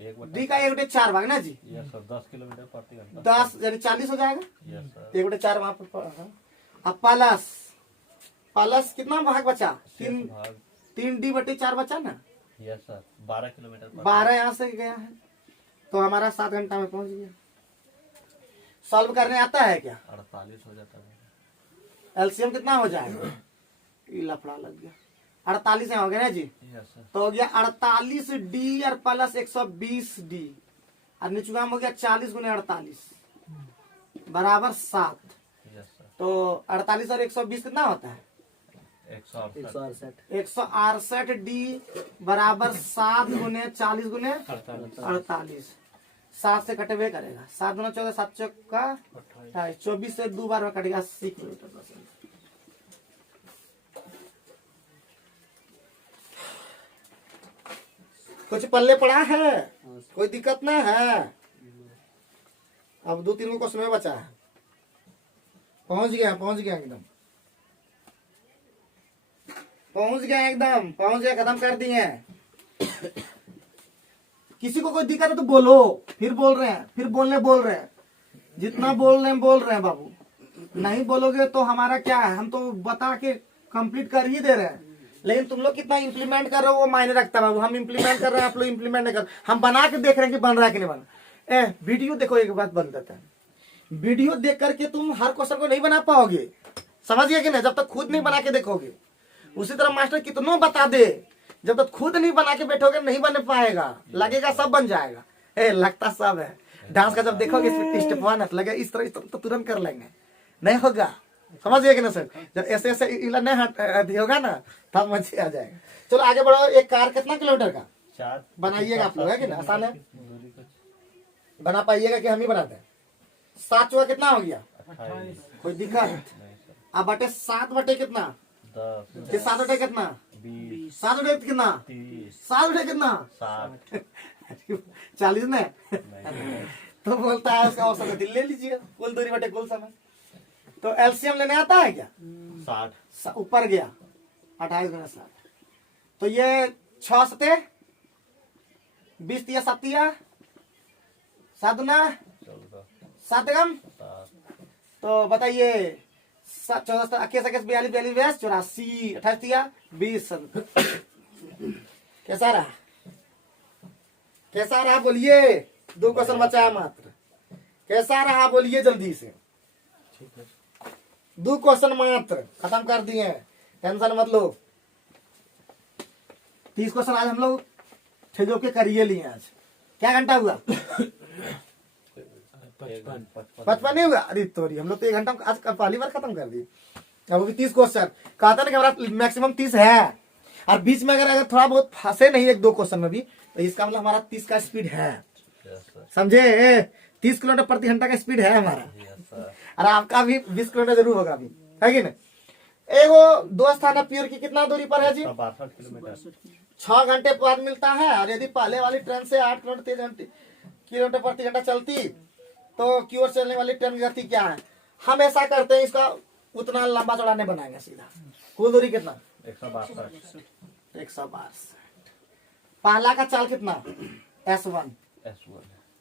डी का 1/4 भाग ना जी। Yes sir. 10 किलोमीटर प्रति घंटा। 10 यानी 40 हो जाएगा। Yes sir. 1/4 वहां पर। अब प्लस कितना भाग बचा? 3D/4 बचा ना। Yes sir. 12 किलोमीटर 12 यहाँ से गया है, तो हमारा 7 घंटा में पहुंच गया। सॉल्व करने आता है क्या? 48 हो जाता है। एलसीएम कितना हो जाएगा? ये लफड़ा लग गया, 48 यहाँ हो गया ना जी। Yes sir. तो हो गया 48D और प्लस 120D, और निचुआ में हो गया 40 गुने 48 बराबर 7। Yes sir. तो 48 और 120 कितना होता है? 168। 168D बराबर 7 गुने 40 गुने 48। 7 से कटवे करेगा, 7 गुना 14, 7 चौका 28, 24 से 2 बार में कटेगा 80 किलोमीटर पर सेकंड। कुछ पल्ले पड़ा है? कोई दिक्कत ना है? अब 2-3 क्वेश्चन में बचा है। पहुंच गया एकदम, पहुंच गया, खत्म कर दिए। किसी को कोई दिक्कत है तो बोलो, फिर बोल रहे हैं, जितना बोल रहे हैं बाबू। नहीं बोलोगे तो हमारा क्या है, हम तो बता के कंप्लीट कर ही दे रहे हैं, लेकिन तुम लोग कितना इंप्लीमेंट कर रहे हो वो मायने रखता है बाबू। हम इंप्लीमेंट कर रहे हैं, आप लोग इंप्लीमेंट नहीं कर, हम बना के देख रहे हैं कि बन रहा है कि नहीं बना। वीडियो देखो, एक बात बन जाता है, वीडियो देख करके तुम हर क्वेश्चन को नहीं बना पाओगे, समझ गए कि नहीं? जब तक खुद नहीं बना के देखोगे। उसी तरह मास्टर कितनों बता दे, जब तक खुद नहीं बना के बैठोगे नहीं बन पाएगा। लगेगा सब बन जाएगा, लगता सब है। डांस का जब देखोगे स्टेप 1 लगे इस तरह तो तुरंत कर लेंगे, नहीं होगा। समझ गए कि ना सर? जब ऐसे नहीं होगा ना तब मजे आ जाएगा। चलो आगे बढ़ो। एक कार कितना किलोमीटर का 4 बनाइएगा आप लोग, है कि ना? आसान है, दूरी को बना पाइएगा कि हम ही बनाते हैं? 7 चौका कितना हो गया? 28। कोई दिक्कत? नहीं सर। अब बटे 7 बटे कितना? 10। ये 7 बटे कितना? 20। 7 बटे कितना? 30। 7 बटे कितना? 60। 40 ने नहीं। तो बोलता है उसका औसत ले लीजिए, कुल दूरी बटे कुल समय। तो एलसीएम लेने आता है क्या? 60। ऊपर गया 28 गुना 60, तो ये 6 सते 20 तिया 7 तिया 7 गुना 14। 7 गम, 7। तो बताइए 14 41 42 42 84 28 दिया 20 कैसा रहा बोलिए। 2 क्वेश्चन बचा है मात्र। कैसा रहा बोलिए जल्दी से। ठीक है 2 क्वेश्चन मात्र खत्म कर दिए, टेंशन मत लो। 30 क्वेश्चन आज हम लोग ठेजो के करिए लिए। आज क्या घंटा हुआ? 55 ही हुआ। अरे तोरी हम लोग तो 1 घंटा आज पहली बार खत्म कर दिए। अब अभी 30 क्वेश्चन कहता ना कि हमारा मैक्सिमम 30 है, और बीच में अगर थोड़ा बहुत फंसे नहीं 1-2 क्वेश्चन में भी, तो इसका मतलब हमारा 30 का स्पीड है। समझे? 30 किलोमीटर प्रति घंटा का स्पीड है हमारा। और आपका भी 20 किलोमीटर जरूर होगा अभी, है कि नहीं? एगो दोस्त था ना प्योर की कितना दूरी पर है जी? 62 किलोमीटर। 6 घंटे बाद मिलता है। और यदि पहले वाली ट्रेन से 8 किलोमीटर प्रति घंटा चलती तो की ओर चलने वाली ट्रेन की गति क्या है? हम ऐसा करते हैं, इसका उतना लंबा चौड़ा नहीं बनाएंगे, सीधा। कुल दूरी कितना? 162। 162। पहला का चाल कितना? S1।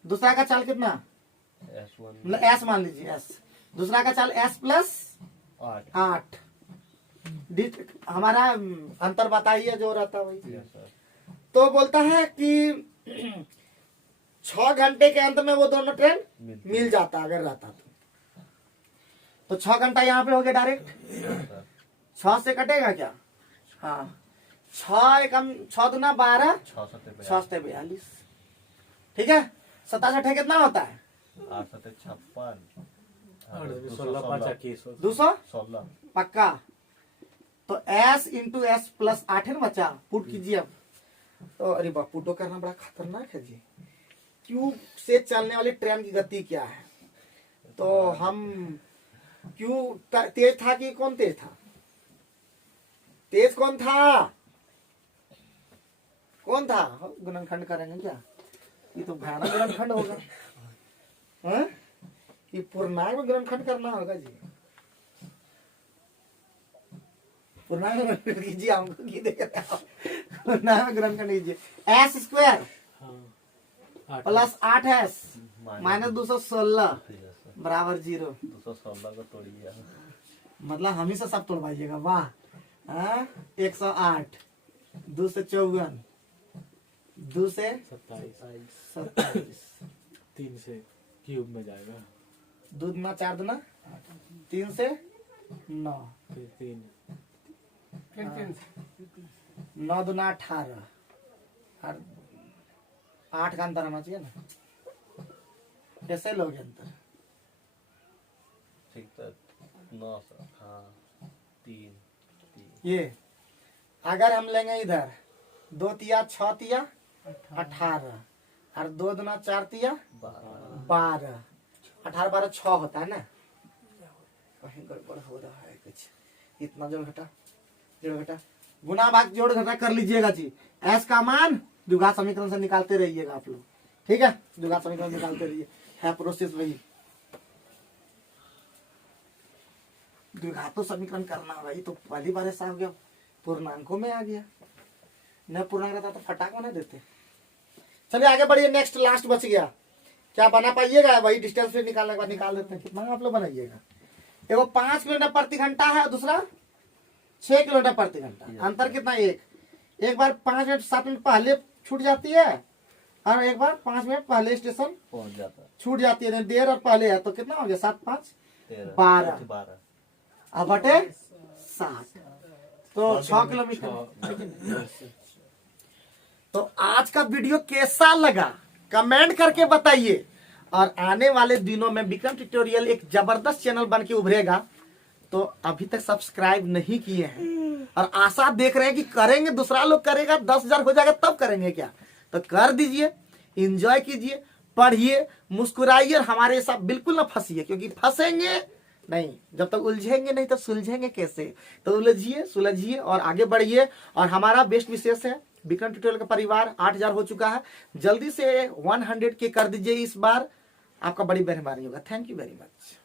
दूसरा का चाल कितना? S1 S मान लीजिए S। दूसरा का चाल S प्लस 8। हमारा अंतर बताइए जो रहता है वही। तो बोलता है कि 6 घंटे के अंत में वो दोनों ट्रेन मिल जाता अगर रहता तो 6 घंटा यहाँ पे हो गया डायरेक्ट। 6 से कटेगा क्या? हाँ 6 दूना 12 6 सत्ते 42। ठीक है। 27 कितना होता है? 8 7 56 16 216 पक्का। तो S इंटू S प्लस 8 है ना बच्चा। पुट कीजिए अब। तो अरे बाप पुटो करना बड़ा खतरनाक है जी। क्यूब से चलने वाली ट्रेन की गति क्या है? तो हम क्यू तेज था कि कौन तेज था? तेज कौन था? कौन था? गुणनखंड करेंगे क्या? ये तो भयानक गुणनखंड होगा। हैं? ये पूर्णांक में गुणनखंड करना होगा जी। पूर्णांक में कीजिए, हमको की देगा। पूर्णांक में गुणनखंड कीजिए। S square plus 8S minus 216 बराबर 0। 216 को तोड़िए। मतलब हम ही से सब तोड़वाइएगा। वाह। 108 2 से 54 2 से 27 3 से क्यूब में जाएगा। 2 दूना 4 दूना 3 से 9 फिर 3 फिर 3 9 दूना 18 और 8 का अंतर होना चाहिए ना। कैसे लोगे अंतर? ठीक है 9 हाँ 3 ये अगर हम लेंगे इधर 2 तिया 6 तिया 18 और 2 दूना 4 तिया 12 18 12 6 होता है ना। कहीं गड़बड़ हो रहा है कुछ। इतना जोड़ घटा गुना भाग जोड़ घटा कर लीजिएगा जी। S का मान द्विघात समीकरण से निकालते रहिएगा आप लोग। ठीक है। द्विघात समीकरण निकालते रहिए, है प्रोसेस वही। द्विघात समीकरण करना होगा। ये तो पहली बार ऐसा हो गया पूर्णांकों में आ गया। न पूर्णांक रहता तो फटाक बना देते। चलिए आगे बढ़िए। नेक्स्ट लास्ट बच गया। क्या बना पाइएगा? वही डिस्टेंस पे निकालने के बाद निकाल देते हैं। कितना आप लोग बनाइएगा? एगो 5 किलोमीटर प्रति घंटा है, दूसरा 6 किलोमीटर प्रति घंटा। अंतर कितना? एक बार 5 मिनट 7 मिनट पहले छूट जाती है और एक बार 5 मिनट पहले स्टेशन पहुंच जाता है। छूट जाती है। देर और पहले है तो कितना हो गया? 7 5 12 अब बटे 7 तो 6 किलोमीटर। तो आज का वीडियो कैसा लगा कमेंट करके बताइए। और आने वाले दिनों में विक्रम ट्यूटोरियल एक जबरदस्त चैनल बन के उभरेगा। तो अभी तक सब्सक्राइब नहीं किए हैं और आशा देख रहे हैं कि करेंगे, दूसरा लोग करेगा, 10,000 हो जाएगा तब करेंगे क्या? तो कर दीजिए, एंजॉय कीजिए, पढ़िए, मुस्कुराइए और हमारे साथ बिल्कुल ना फंसिए, क्योंकि फंसेंगे नहीं। जब तक उलझेंगे नहीं तो सुलझेंगे कैसे? तो उलझिए, सुलझिए और आगे बढ़िए। और हमारा बेस्ट विशेष है विक्रम ट्यूटोरियल का परिवार 8,000 हो चुका है। जल्दी से 100 के कर दीजिए इस बार, आपका बड़ी मेहरबानी होगा। Thank you very much.